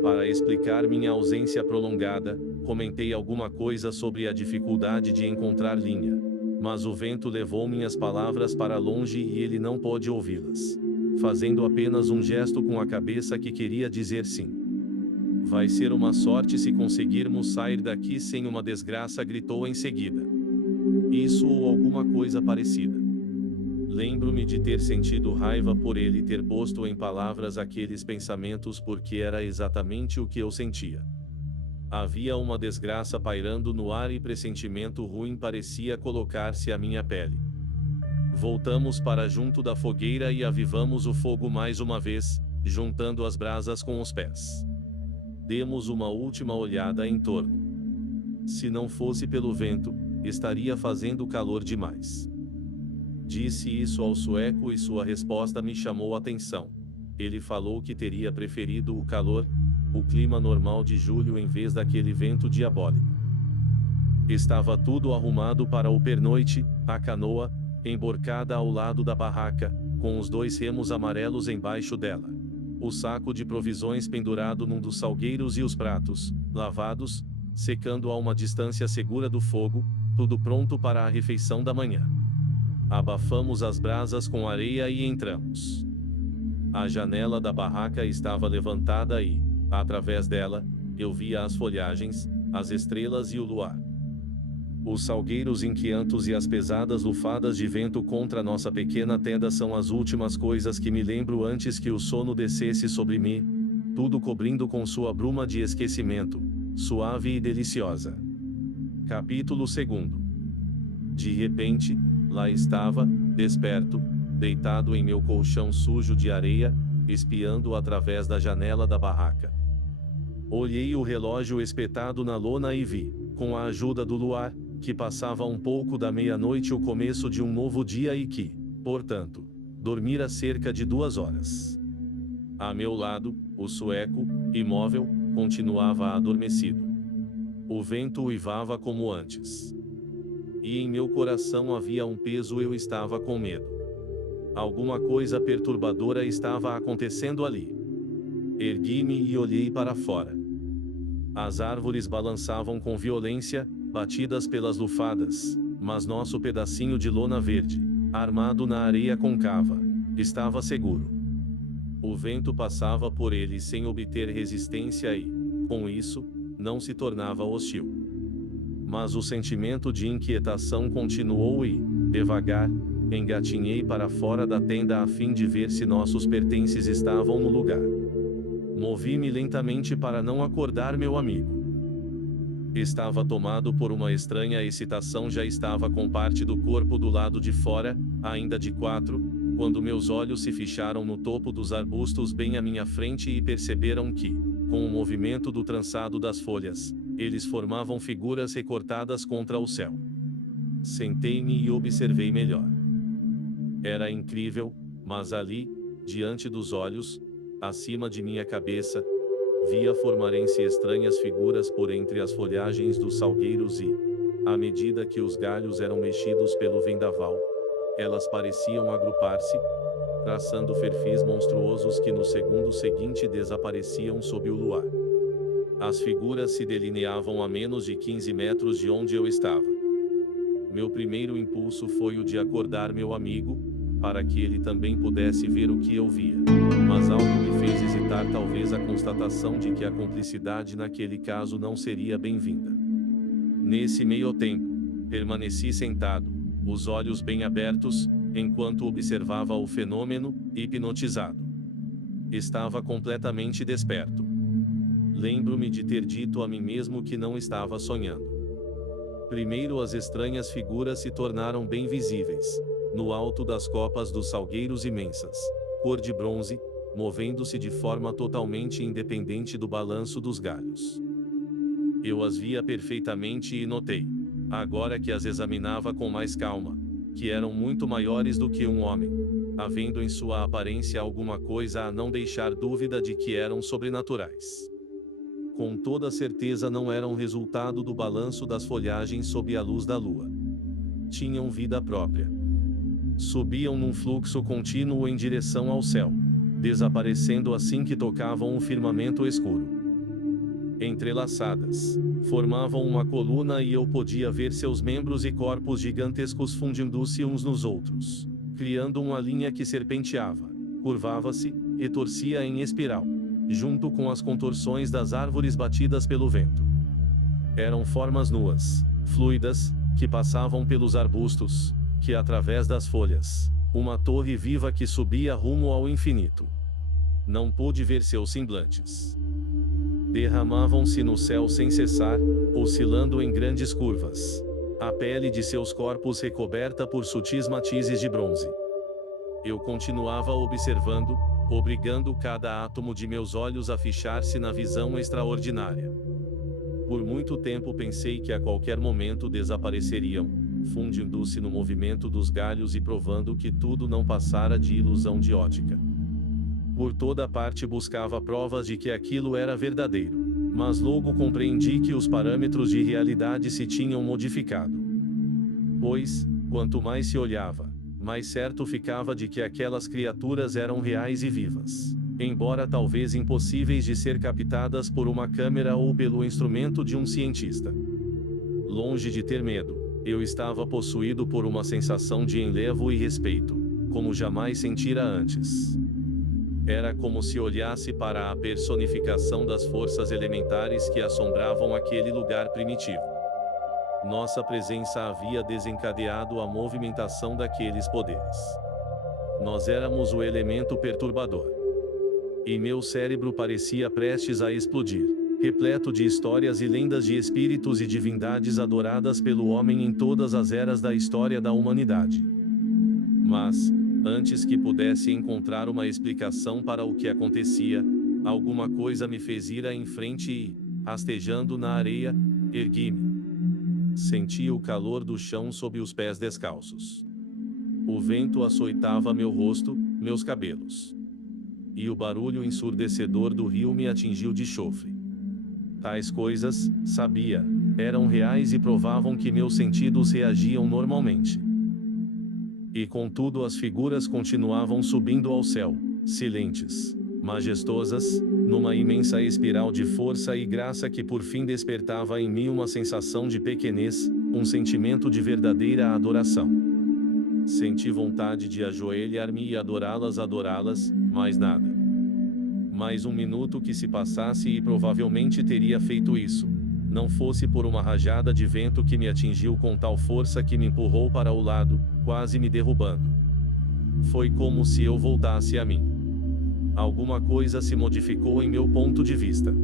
Para explicar minha ausência prolongada, comentei alguma coisa sobre a dificuldade de encontrar linha. Mas o vento levou minhas palavras para longe e ele não pôde ouvi-las. Fazendo apenas um gesto com a cabeça que queria dizer sim. Vai ser uma sorte se conseguirmos sair daqui sem uma desgraça, gritou em seguida. Isso ou alguma coisa parecida. Lembro-me de ter sentido raiva por ele ter posto em palavras aqueles pensamentos, porque era exatamente o que eu sentia. Havia uma desgraça pairando no ar e pressentimento ruim parecia colocar-se à minha pele. Voltamos para junto da fogueira e avivamos o fogo mais uma vez, juntando as brasas com os pés. Demos uma última olhada em torno. Se não fosse pelo vento, estaria fazendo calor demais. Disse isso ao sueco e sua resposta me chamou a atenção. Ele falou que teria preferido o calor, o clima normal de julho em vez daquele vento diabólico. Estava tudo arrumado para o pernoite, a canoa, emborcada ao lado da barraca, com os 2 remos amarelos embaixo dela. O saco de provisões pendurado num dos salgueiros e os pratos, lavados, secando a uma distância segura do fogo, tudo pronto para a refeição da manhã. Abafamos as brasas com areia e entramos. A janela da barraca estava levantada e, através dela, eu via as folhagens, as estrelas e o luar. Os salgueiros inquietos e as pesadas lufadas de vento contra nossa pequena tenda são as últimas coisas que me lembro antes que o sono descesse sobre mim, tudo cobrindo com sua bruma de esquecimento, suave e deliciosa. Capítulo 2. De repente, lá estava, desperto, deitado em meu colchão sujo de areia, espiando através da janela da barraca. Olhei o relógio espetado na lona e vi, com a ajuda do luar, que passava um pouco da meia-noite, o começo de um novo dia e que, portanto, dormira cerca de 2 horas. A meu lado, o sueco, imóvel, continuava adormecido. O vento uivava como antes. E em meu coração havia um peso, eu estava com medo. Alguma coisa perturbadora estava acontecendo ali. Ergui-me e olhei para fora. As árvores balançavam com violência, batidas pelas lufadas, mas nosso pedacinho de lona verde, armado na areia côncava, estava seguro. O vento passava por ele sem obter resistência e, com isso, não se tornava hostil. Mas o sentimento de inquietação continuou e, devagar, engatinhei para fora da tenda a fim de ver se nossos pertences estavam no lugar. Movi-me lentamente para não acordar meu amigo. Estava tomado por uma estranha excitação, já estava com parte do corpo do lado de fora, ainda de 4, quando meus olhos se ficharam no topo dos arbustos bem à minha frente e perceberam que, com o movimento do trançado das folhas, eles formavam figuras recortadas contra o céu. Sentei-me e observei melhor. Era incrível, mas ali, diante dos olhos, acima de minha cabeça, via formarem-se estranhas figuras por entre as folhagens dos salgueiros e, à medida que os galhos eram mexidos pelo vendaval, Elas pareciam agrupar-se, traçando perfis monstruosos que no segundo seguinte desapareciam sob o luar. As figuras se delineavam a menos de 15 metros de onde eu estava. Meu primeiro impulso foi o de acordar meu amigo, para que ele também pudesse ver o que eu via. Mas algo me fez hesitar, talvez a constatação de que a cumplicidade naquele caso não seria bem-vinda. Nesse meio tempo, permaneci sentado, os olhos bem abertos, enquanto observava o fenômeno, hipnotizado. Estava completamente desperto. Lembro-me de ter dito a mim mesmo que não estava sonhando. Primeiro as estranhas figuras se tornaram bem visíveis, no alto das copas dos salgueiros imensas, cor de bronze, movendo-se de forma totalmente independente do balanço dos galhos. Eu as via perfeitamente e notei, agora que as examinava com mais calma, que eram muito maiores do que um homem, havendo em sua aparência alguma coisa a não deixar dúvida de que eram sobrenaturais. Com toda certeza não eram resultado do balanço das folhagens sob a luz da lua. Tinham vida própria. Subiam num fluxo contínuo em direção ao céu, desaparecendo assim que tocavam o firmamento escuro. Entrelaçadas, formavam uma coluna e eu podia ver seus membros e corpos gigantescos fundindo-se uns nos outros, criando uma linha que serpenteava, curvava-se, e torcia em espiral, junto com as contorções das árvores batidas pelo vento. Eram formas nuas, fluidas, que passavam pelos arbustos, que através das folhas, uma torre viva que subia rumo ao infinito. Não pude ver seus semblantes. Derramavam-se no céu sem cessar, oscilando em grandes curvas. A pele de seus corpos recoberta por sutis matizes de bronze. Eu continuava observando, obrigando cada átomo de meus olhos a fichar-se na visão extraordinária. Por muito tempo pensei que a qualquer momento desapareceriam, fundindo-se no movimento dos galhos e provando que tudo não passara de ilusão de ótica. Por toda parte buscava provas de que aquilo era verdadeiro, mas logo compreendi que os parâmetros de realidade se tinham modificado. Pois, quanto mais se olhava, mais certo ficava de que aquelas criaturas eram reais e vivas, embora talvez impossíveis de ser captadas por uma câmera ou pelo instrumento de um cientista. Longe de ter medo, eu estava possuído por uma sensação de enlevo e respeito, como jamais sentira antes. Era como se olhasse para a personificação das forças elementares que assombravam aquele lugar primitivo. Nossa presença havia desencadeado a movimentação daqueles poderes. Nós éramos o elemento perturbador. E meu cérebro parecia prestes a explodir, repleto de histórias e lendas de espíritos e divindades adoradas pelo homem em todas as eras da história da humanidade. Mas, antes que pudesse encontrar uma explicação para o que acontecia, alguma coisa me fez ir em frente e, rastejando na areia, ergui-me. Senti o calor do chão sob os pés descalços. O vento açoitava meu rosto, meus cabelos. E o barulho ensurdecedor do rio me atingiu de chofre. Tais coisas, sabia, eram reais e provavam que meus sentidos reagiam normalmente. E contudo as figuras continuavam subindo ao céu, silentes, majestosas, numa imensa espiral de força e graça que por fim despertava em mim uma sensação de pequenez, um sentimento de verdadeira adoração. Senti vontade de ajoelhar-me e adorá-las, mais nada. Mais um minuto que se passasse e provavelmente teria feito isso, não fosse por uma rajada de vento que me atingiu com tal força que me empurrou para o lado, quase me derrubando. Foi como se eu voltasse a mim. Alguma coisa se modificou em meu ponto de vista.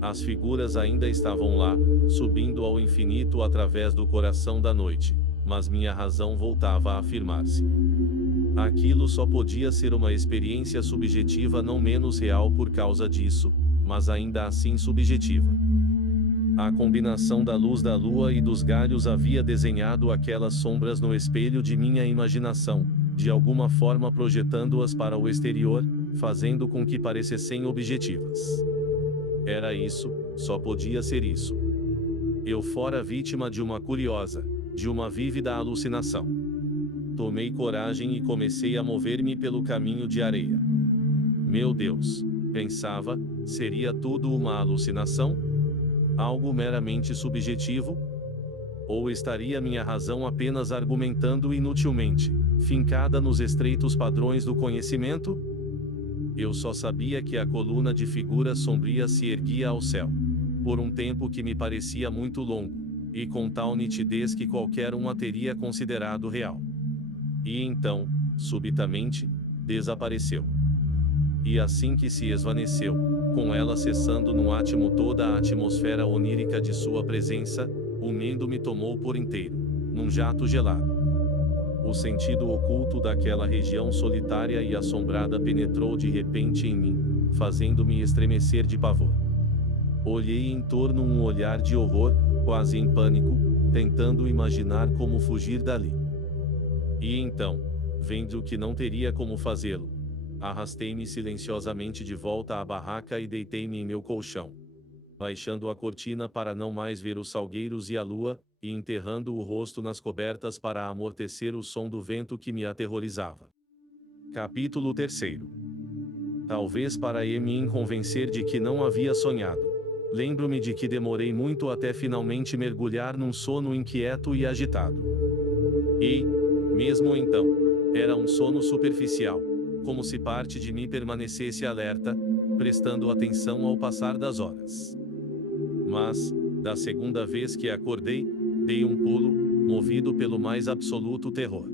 As figuras ainda estavam lá, subindo ao infinito através do coração da noite, mas minha razão voltava a afirmar-se. Aquilo só podia ser uma experiência subjetiva não menos real por causa disso, mas ainda assim subjetiva. A combinação da luz da lua e dos galhos havia desenhado aquelas sombras no espelho de minha imaginação, de alguma forma projetando-as para o exterior, fazendo com que parecessem objetivas. Era isso, só podia ser isso. Eu fora vítima de uma curiosa, de uma vívida alucinação. Tomei coragem e comecei a mover-me pelo caminho de areia. Meu Deus, pensava, seria tudo uma alucinação? Algo meramente subjetivo? Ou estaria minha razão apenas argumentando inutilmente, fincada nos estreitos padrões do conhecimento? Eu só sabia que a coluna de figuras sombrias se erguia ao céu. Por um tempo que me parecia muito longo, e com tal nitidez que qualquer um a teria considerado real. E então, subitamente, desapareceu. E assim que se esvaneceu, com ela cessando no átimo toda a atmosfera onírica de sua presença, o medo me tomou por inteiro, num jato gelado. O sentido oculto daquela região solitária e assombrada penetrou de repente em mim, fazendo-me estremecer de pavor. Olhei em torno um olhar de horror, quase em pânico, tentando imaginar como fugir dali. E então, vendo que não teria como fazê-lo, arrastei-me silenciosamente de volta à barraca e deitei-me em meu colchão, baixando a cortina para não mais ver os salgueiros e a lua, e enterrando o rosto nas cobertas para amortecer o som do vento que me aterrorizava. Capítulo 3. Talvez para me convencer de que não havia sonhado. Lembro-me de que demorei muito até finalmente mergulhar num sono inquieto e agitado. E, mesmo então, era um sono superficial, como se parte de mim permanecesse alerta, prestando atenção ao passar das horas. Mas, da segunda vez que acordei, dei um pulo, movido pelo mais absoluto terror.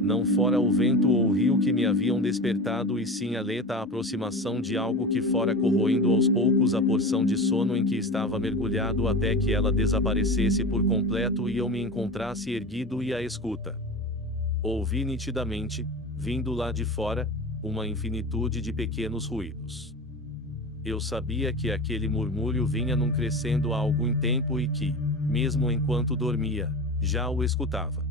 Não fora o vento ou o rio que me haviam despertado, e sim a lenta aproximação de algo que fora corroendo aos poucos a porção de sono em que estava mergulhado até que ela desaparecesse por completo e eu me encontrasse erguido e à escuta. Ouvi nitidamente, vindo lá de fora, uma infinitude de pequenos ruídos. Eu sabia que aquele murmúrio vinha num crescendo há algum tempo e que, mesmo enquanto dormia, já o escutava.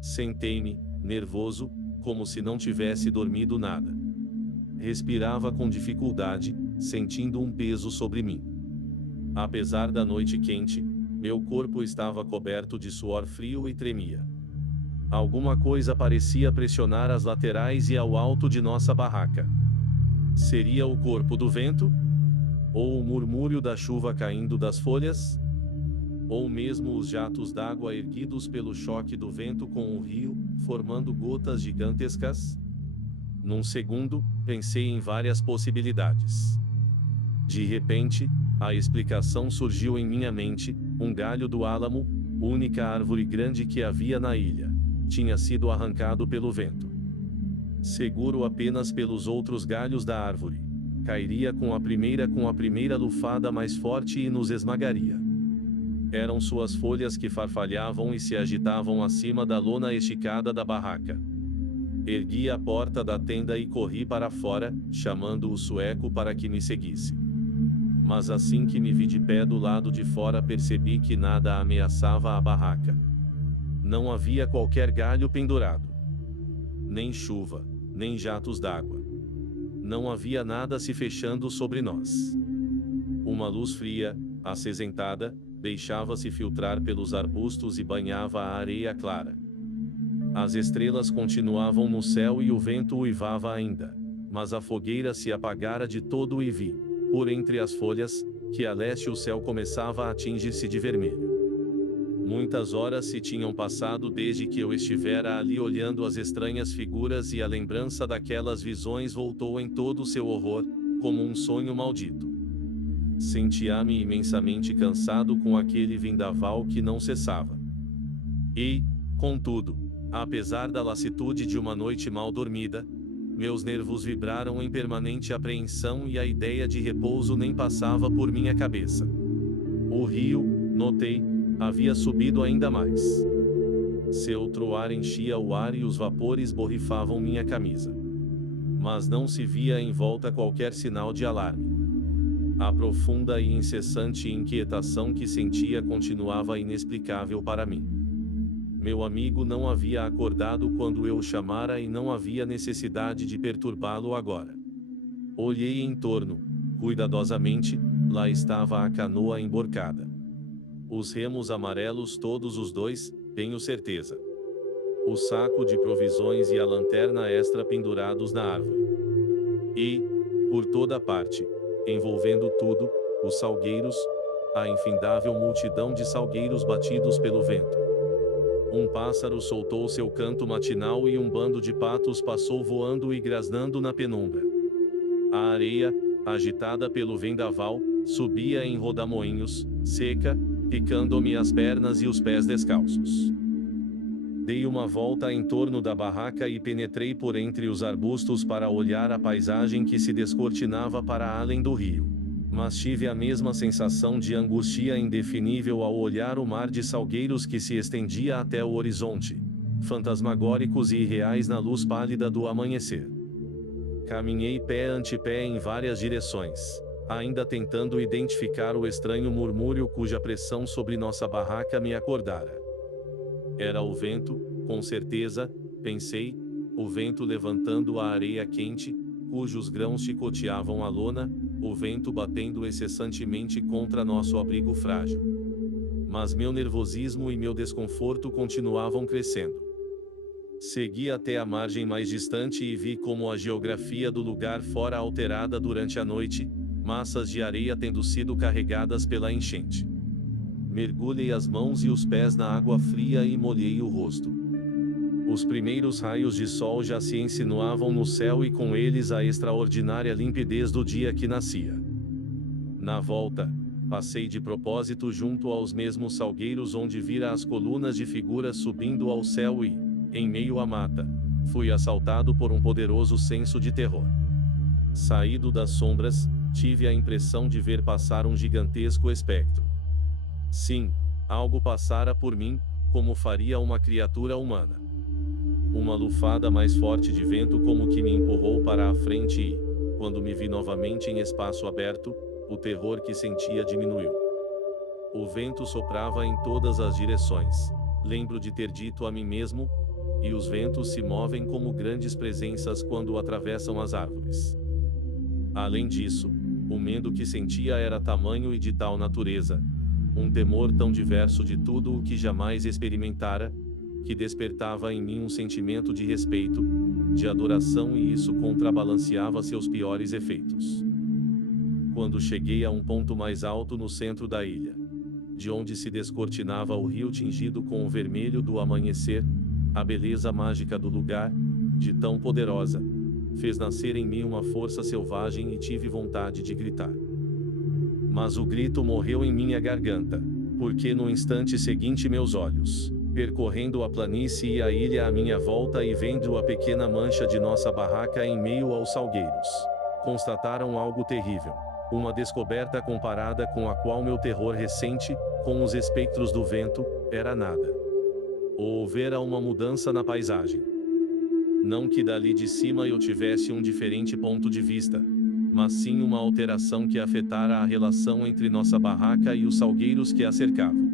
Sentei-me, nervoso, como se não tivesse dormido nada. Respirava com dificuldade, sentindo um peso sobre mim. Apesar da noite quente, meu corpo estava coberto de suor frio e tremia. Alguma coisa parecia pressionar as laterais e ao alto de nossa barraca. Seria o corpo do vento? Ou o murmúrio da chuva caindo das folhas? Ou mesmo os jatos d'água erguidos pelo choque do vento com o rio, formando gotas gigantescas? Num segundo, pensei em várias possibilidades. De repente, a explicação surgiu em minha mente: um galho do álamo, única árvore grande que havia na ilha, tinha sido arrancado pelo vento. Seguro apenas pelos outros galhos da árvore, cairia com a primeira lufada mais forte e nos esmagaria. Eram suas folhas que farfalhavam e se agitavam acima da lona esticada da barraca. Ergui a porta da tenda e corri para fora, chamando o sueco para que me seguisse. Mas assim que me vi de pé do lado de fora, percebi que nada ameaçava a barraca. Não havia qualquer galho pendurado. Nem chuva, nem jatos d'água. Não havia nada se fechando sobre nós. Uma luz fria, acinzentada, deixava-se filtrar pelos arbustos e banhava a areia clara. As estrelas continuavam no céu e o vento uivava ainda, mas a fogueira se apagara de todo e vi, por entre as folhas, que a leste o céu começava a tingir-se de vermelho. Muitas horas se tinham passado desde que eu estivera ali olhando as estranhas figuras, e a lembrança daquelas visões voltou em todo o seu horror, como um sonho maldito. Sentia-me imensamente cansado com aquele vendaval que não cessava. E, contudo, apesar da lassitude de uma noite mal dormida, meus nervos vibraram em permanente apreensão e a ideia de repouso nem passava por minha cabeça. O rio, notei, havia subido ainda mais. Seu troar enchia o ar e os vapores borrifavam minha camisa. Mas não se via em volta qualquer sinal de alarme. A profunda e incessante inquietação que sentia continuava inexplicável para mim. Meu amigo não havia acordado quando eu o chamara e não havia necessidade de perturbá-lo agora. Olhei em torno, cuidadosamente, lá estava a canoa emborcada. Os remos amarelos, todos os dois, tenho certeza. o saco de provisões e a lanterna extra pendurados na árvore. E, por toda parte, envolvendo tudo, os salgueiros, a infindável multidão de salgueiros batidos pelo vento. Um pássaro soltou seu canto matinal e um bando de patos passou voando e grasnando na penumbra. A areia, agitada pelo vendaval, subia em rodamoinhos, seca, picando-me as pernas e os pés descalços. Dei uma volta em torno da barraca e penetrei por entre os arbustos para olhar a paisagem que se descortinava para além do rio. Mas tive a mesma sensação de angústia indefinível ao olhar o mar de salgueiros que se estendia até o horizonte, fantasmagóricos e irreais na luz pálida do amanhecer. Caminhei pé ante pé em várias direções, ainda tentando identificar o estranho murmúrio cuja pressão sobre nossa barraca me acordara. Era o vento, com certeza, pensei, o vento levantando a areia quente, cujos grãos chicoteavam a lona, o vento batendo incessantemente contra nosso abrigo frágil. Mas meu nervosismo e meu desconforto continuavam crescendo. Segui até a margem mais distante e vi como a geografia do lugar fora alterada durante a noite, massas de areia tendo sido carregadas pela enchente. Mergulhei as mãos e os pés na água fria e molhei o rosto. Os primeiros raios de sol já se insinuavam no céu e com eles a extraordinária limpidez do dia que nascia. Na volta, passei de propósito junto aos mesmos salgueiros onde vira as colunas de figuras subindo ao céu e, em meio à mata, fui assaltado por um poderoso senso de terror. Saído das sombras, tive a impressão de ver passar um gigantesco espectro. Sim, algo passara por mim, como faria uma criatura humana. Uma lufada mais forte de vento como que me empurrou para a frente e, quando me vi novamente em espaço aberto, o terror que sentia diminuiu. O vento soprava em todas as direções, lembro de ter dito a mim mesmo, e os ventos se movem como grandes presenças quando atravessam as árvores. Além disso, o medo que sentia era tamanho e de tal natureza, um temor tão diverso de tudo o que jamais experimentara, que despertava em mim um sentimento de respeito, de adoração e isso contrabalanceava seus piores efeitos. Quando cheguei a um ponto mais alto no centro da ilha, de onde se descortinava o rio tingido com o vermelho do amanhecer, a beleza mágica do lugar, de tão poderosa, fez nascer em mim uma força selvagem e tive vontade de gritar. Mas o grito morreu em minha garganta, porque no instante seguinte meus olhos, percorrendo a planície e a ilha à minha volta e vendo a pequena mancha de nossa barraca em meio aos salgueiros, constataram algo terrível, uma descoberta comparada com a qual meu terror recente, com os espectros do vento, era nada. Houvera uma mudança na paisagem. Não que dali de cima eu tivesse um diferente ponto de vista, mas sim uma alteração que afetara a relação entre nossa barraca e os salgueiros que a cercavam.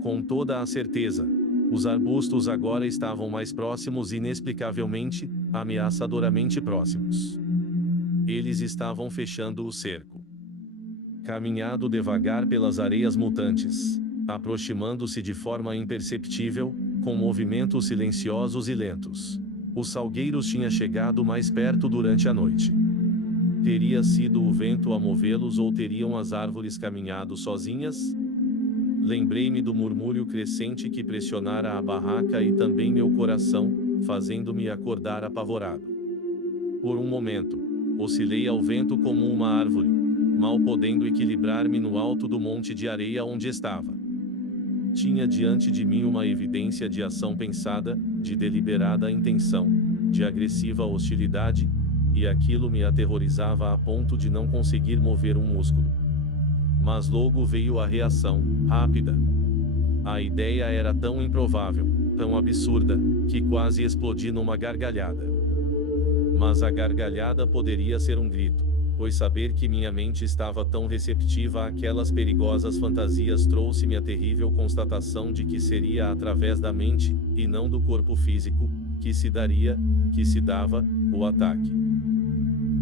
Com toda a certeza, os arbustos agora estavam mais próximos inexplicavelmente, ameaçadoramente próximos. Eles estavam fechando o cerco. Caminhado devagar pelas areias mutantes, aproximando-se de forma imperceptível, com movimentos silenciosos e lentos. Os salgueiros tinham chegado mais perto durante a noite. Teria sido o vento a movê-los ou teriam as árvores caminhado sozinhas? Lembrei-me do murmúrio crescente que pressionara a barraca e também meu coração, fazendo-me acordar apavorado. Por um momento, oscilei ao vento como uma árvore, mal podendo equilibrar-me no alto do monte de areia onde estava. Tinha diante de mim uma evidência de ação pensada, de deliberada intenção, de agressiva hostilidade, e aquilo me aterrorizava a ponto de não conseguir mover um músculo. Mas logo veio a reação, rápida. A ideia era tão improvável, tão absurda, que quase explodi numa gargalhada. Mas a gargalhada poderia ser um grito, pois saber que minha mente estava tão receptiva àquelas perigosas fantasias trouxe-me a terrível constatação de que seria através da mente, e não do corpo físico, que se daria, que se dava, o ataque.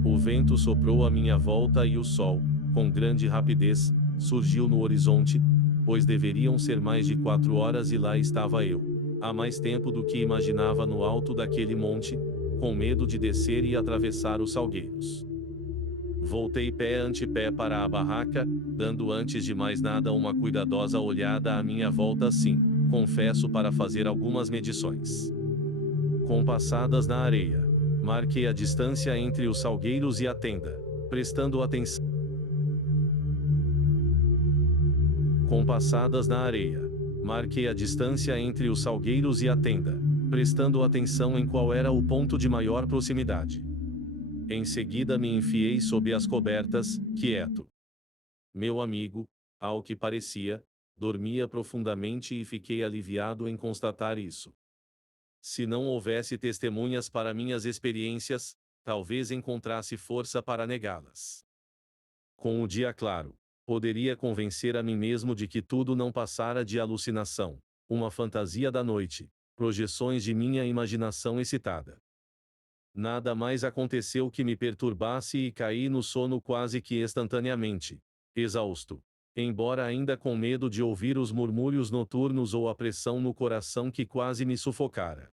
O vento soprou à minha volta e o sol, com grande rapidez, surgiu no horizonte, pois deveriam ser mais de 4 horas e lá estava eu, há mais tempo do que imaginava no alto daquele monte, com medo de descer e atravessar os salgueiros. Voltei pé ante pé para a barraca, dando antes de mais nada uma cuidadosa olhada à minha volta assim, confesso, para fazer algumas medições. Compassadas na areia. Marquei a distância entre os salgueiros e a tenda, prestando atenção. Compassadas na areia. Marquei a distância entre os salgueiros e a tenda, prestando atenção em qual era o ponto de maior proximidade. Em seguida me enfiei sob as cobertas, quieto. Meu amigo, ao que parecia, dormia profundamente e fiquei aliviado em constatar isso. Se não houvesse testemunhas para minhas experiências, talvez encontrasse força para negá-las. Com o dia claro, poderia convencer a mim mesmo de que tudo não passara de alucinação, uma fantasia da noite, projeções de minha imaginação excitada. Nada mais aconteceu que me perturbasse e caí no sono quase que instantaneamente, exausto, embora ainda com medo de ouvir os murmúrios noturnos ou a pressão no coração que quase me sufocara.